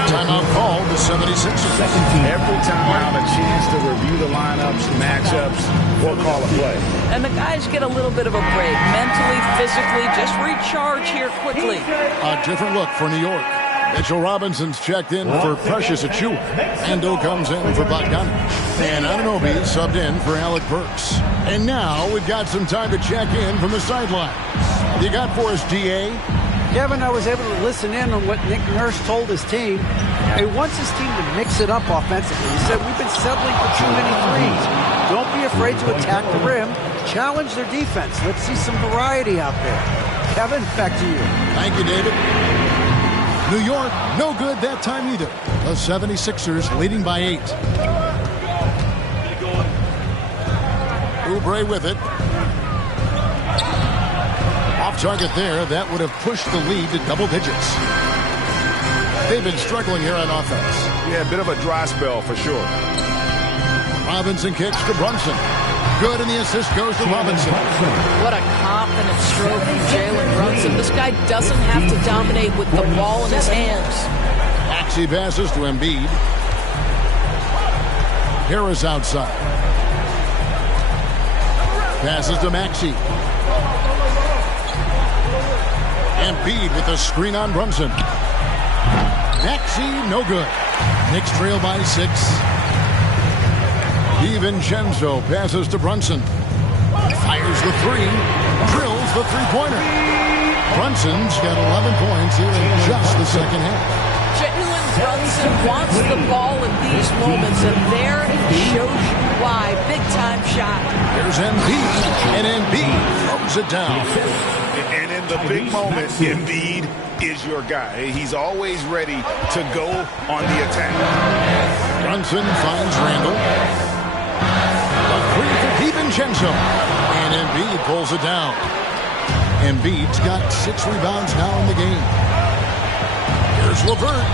Timeout called the 76ers. Every time I have a chance to review the lineups, matchups, we'll call a play. And the guys get a little bit of a break. Mentally, physically, just recharge here quickly. A different look for New York. Mitchell Robinson's checked in for Precious Achua. Ando comes in for Bogdanovich. And Anunoby subbed in for Alec Burks. And now we've got some time to check in from the sidelines. You got for us, DA? Kevin, I was able to listen in on what Nick Nurse told his team. He wants his team to mix it up offensively. He said, we've been settling for too many threes. Don't be afraid to attack the rim. Challenge their defense. Let's see some variety out there. Kevin, back to you. Thank you, David. New York, no good that time either. The 76ers leading by 8. Oubre with it. Off target there. That would have pushed the lead to double digits. They've been struggling here on offense. Yeah, a bit of a dry spell for sure. Robinson kicks to Brunson. Good, and the assist goes to Robinson. What a confident stroke from Jalen Brunson. This guy doesn't have to dominate with the ball in his hands. Maxey passes to Embiid. Harris outside. Passes to Maxey. Embiid with the screen on Brunson. Maxey, no good. Knicks trail by 6. DiVincenzo passes to Brunson. Fires the 3. Drills the 3-pointer. Brunson's got 11 points here in just the second half. Jalen Brunson wants the ball in these moments, and there he shows you why. Big-time shot. There's Embiid, and Embiid throws it down. And in the big moment, Embiid is your guy. He's always ready to go on the attack. Brunson finds Randall. A 3 for DiVincenzo. And Embiid pulls it down. Embiid's got 6 rebounds now in the game. Here's LeVert.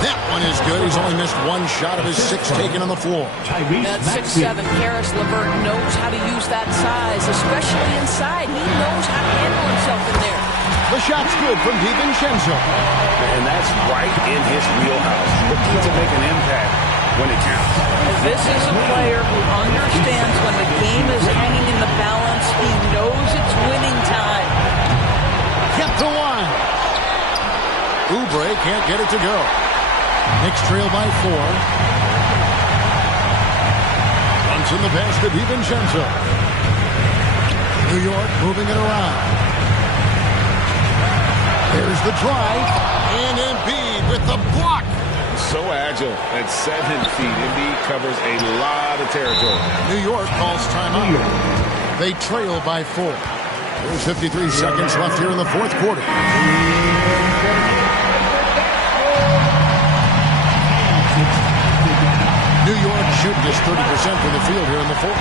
That one is good. He's only missed 1 shot of his 6 taken on the floor. At 6'7", Karis LeVert knows how to use that size, especially inside. He knows how to handle himself in there. The shot's good from DiVincenzo. And that's right in his wheelhouse. Looking to make an impact when it counts. This is a player who understands when the game is hanging in the balance. He knows it's winning time. Get the line. Oubre can't get it to go. Knicks trail by 4. Runs in the pass to DiVincenzo. New York moving it around. There's the drive. And Embiid with the block. so agile at 7 feet. Embiid covers a lot of territory. New York calls timeout. They trail by 4. There's 53 seconds left here in the fourth quarter. New York shooting just 30% from the field here in the fourth.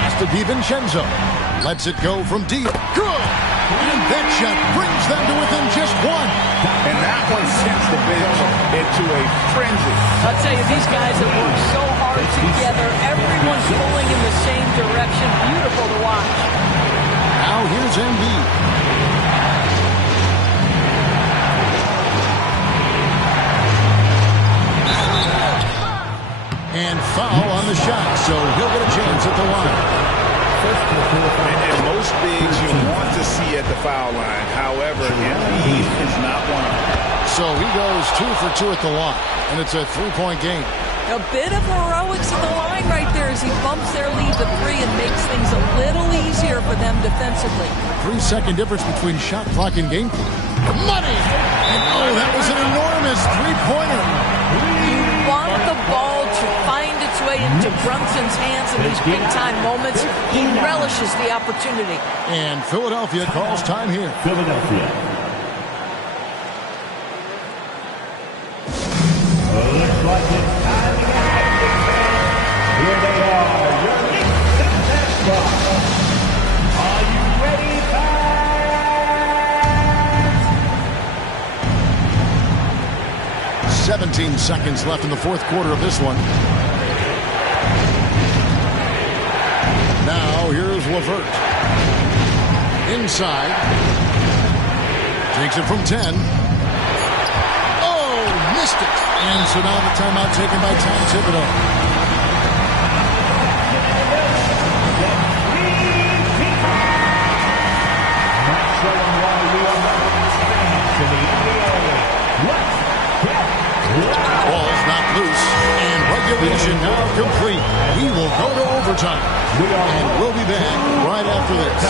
Pass to DiVincenzo. Lets it go from deep. Good! And that shot brings them to within just 1. And that one sends the bench into a frenzy. I'll tell you, these guys have worked so hard together. Everyone's pulling in the same direction. Beautiful to watch. Now here's Embiid. And foul on the shot, so he'll get a chance at the line. And most bigs you want to see at the foul line. However, Embiid is not one of them. So he goes 2 for 2 at the line, and it's a 3-point game. A bit of heroics at the line right there as he bumps their lead to 3 and makes things a little easier for them defensively. 3-second difference between shot clock and game clock. Money! Oh, that was an enormous three-pointer. You want the ball to find its way into Brunson's hands in these big-time moments. He relishes the opportunity. And Philadelphia calls time here. Philadelphia. Looks like it's time to get active. Here they are, your Knicks and Nets. Are you ready, fans? 17 seconds left in the fourth quarter of this one. Now here's LeVert. Inside. Takes it from 10. Oh, missed it. And so now the timeout taken by Tom Thibodeau. Ball's not loose, and regulation now complete. We will go to overtime, and we'll be back right after this.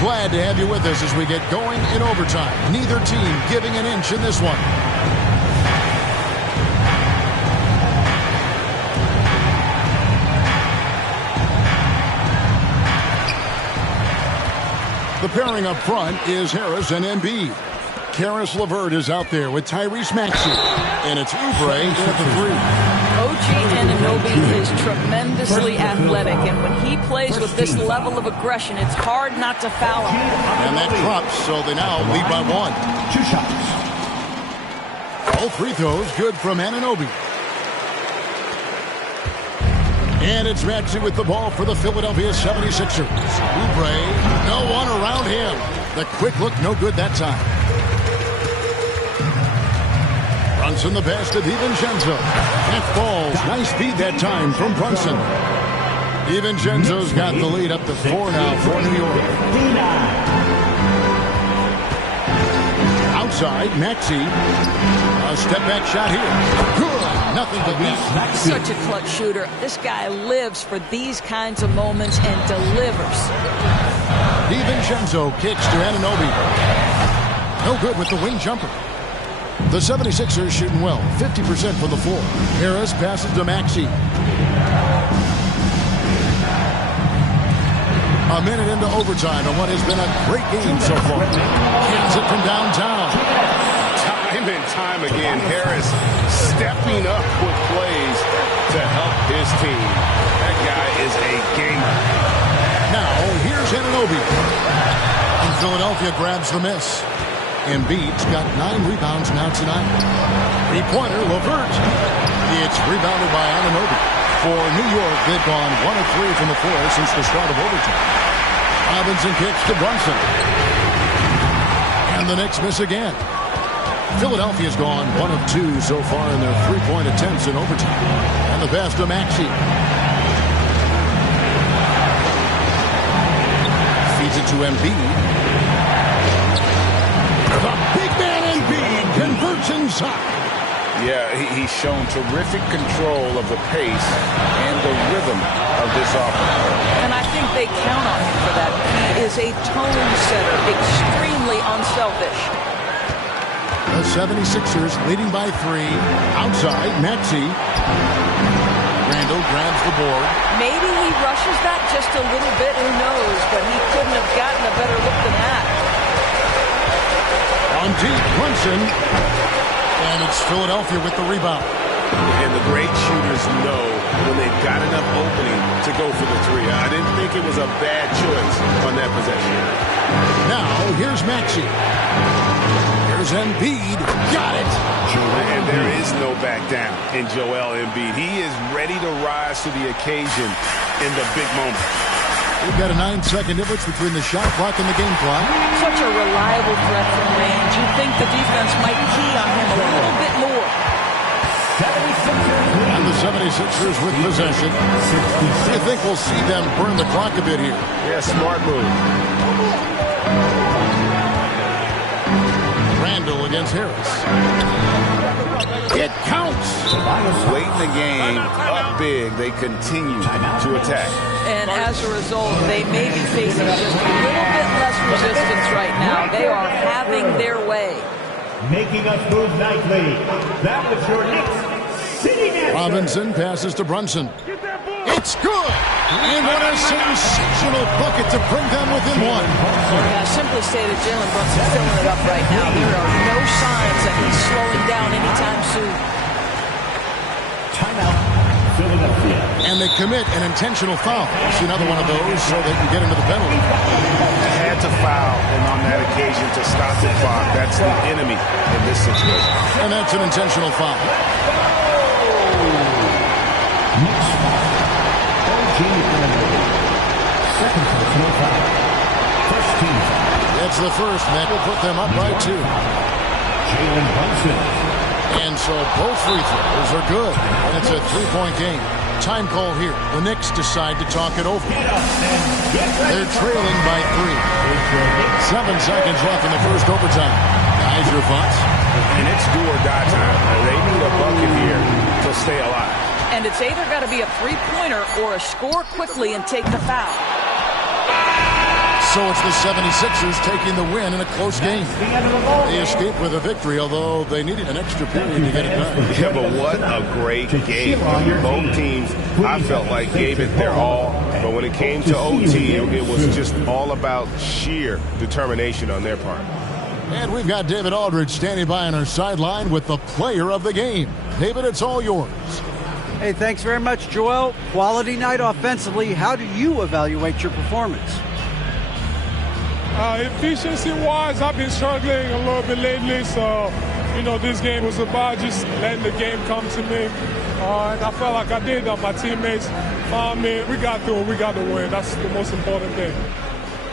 Glad to have you with us as we get going in overtime. Neither team giving an inch in this one. The pairing up front is Harris and Embiid. Karis LeVert is out there with Tyrese Maxey. And it's Oubre in at the 3. OG Anunoby is tremendously athletic, and when he plays with this level of aggression, it's hard not to foul him. And that drops, so they now lead by 1. 2 shots. All free throws good from Anunoby. And it's Maxey with the ball for the Philadelphia 76ers. Oubre, no one around him. The quick look, no good that time. Brunson the pass to DiVincenzo. That falls. Nice feed that time from Brunson. DiVincenzo's got the lead up to 4 now for New York. Outside, Maxey. A step back shot here. Good. Nothing but net. Such a clutch shooter. This guy lives for these kinds of moments and delivers. DiVincenzo kicks to Anunoby. No good with the wing jumper. The 76ers shooting well, 50% from the floor. Harris passes to Maxey. A minute into overtime on what has been a great game so far. Gets it from downtown. Time and time again, Harris stepping up with plays to help his team. That guy is a gamer. Now, here's Anunoby. And Philadelphia grabs the miss. Embiid's got 9 rebounds now tonight. 3-pointer, LeVert. It's rebounded by Anunoby. For New York, they've gone 1 of 3 from the floor since the start of overtime. Robinson kicks to Brunson. And the Knicks miss again. Philadelphia's gone 1 of 2 so far in their three-point attempts in overtime. And the pass to Maxey. Feeds it to Embiid. The big man Embiid converts inside. Yeah, he's shown terrific control of the pace and the rhythm of this offense. And I think they count on him for that. He is a tone setter, extremely unselfish. The 76ers leading by 3. Outside, Maxey. Randall grabs the board. Maybe he rushes that just a little bit, who knows, but he couldn't have gotten a better look than that. On deep, Brunson. And it's Philadelphia with the rebound. And the great shooters know when they've got enough opening to go for the 3. I didn't think it was a bad choice on that possession. Now, here's Maxey. Here's Embiid. Got it. And there is no back down in Joel Embiid. He is ready to rise to the occasion in the big moment. We've got a 9-second difference between the shot clock and the game clock. Such a reliable threat from range. You'd think the defense might key on him a little bit more. And the 76ers with possession. I think we'll see them burn the clock a bit here. Yeah, smart move. Randall against Harris. It counts. Late in the game, up big, they continue to attack. And as a result, they may be facing just a little bit less resistance right now. They are having their way. Making us move nightly. That was your Knicks sitting at Robinson passes to Brunson. It's good! And what a sensational bucket to bring them within 1. Yeah, simply stated, Jalen Brunson filling it up right now. There are no signs that he's slowing down anytime soon. Timeout, Philadelphia. And they commit an intentional foul. See another one of those so they can get into the penalty. Had to foul, and on that occasion to stop the clock. That's the enemy in this situation. And that's an intentional foul. Second personal foul. First team. It's the first, and that will put them up by 2. Jalen Brunson. And so both free throws are good. And it's a 3-point game. Time call here. The Knicks decide to talk it over. They're trailing by 3. 7 seconds left in the first overtime. Guys, your thoughts? And it's do or die time. They need a bucket here to stay alive. And it's either got to be a three-pointer or a score quickly and take the foul. So it's the 76ers taking the win in a close game. They escaped with a victory, although they needed an extra period to get it done. Yeah, but what a great game. Both teams, I felt like, gave it their all. But when it came to OT, it was just all about sheer determination on their part. And we've got David Aldridge standing by on our sideline with the player of the game. David, it's all yours. Hey, thanks very much, Joel. Quality night offensively. How do you evaluate your performance? Efficiency-wise, I've been struggling a little bit lately, so, this game was about just letting the game come to me. And I felt like I did. My teammates found me. We got through it. We got the win. That's the most important thing.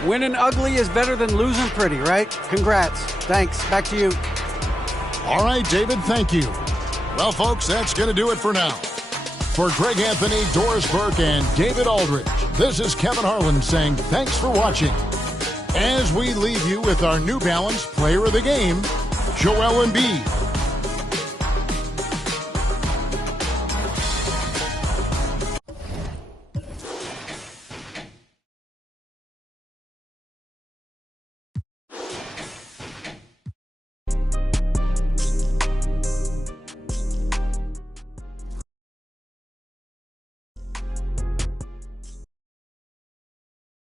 Winning ugly is better than losing pretty, right? Congrats. Thanks. Back to you. All right, David, thank you. Well, folks, that's going to do it for now. For Greg Anthony, Doris Burke, and David Aldridge, this is Kevin Harlan saying thanks for watching. As we leave you with our New Balance Player of the Game, Joel Embiid.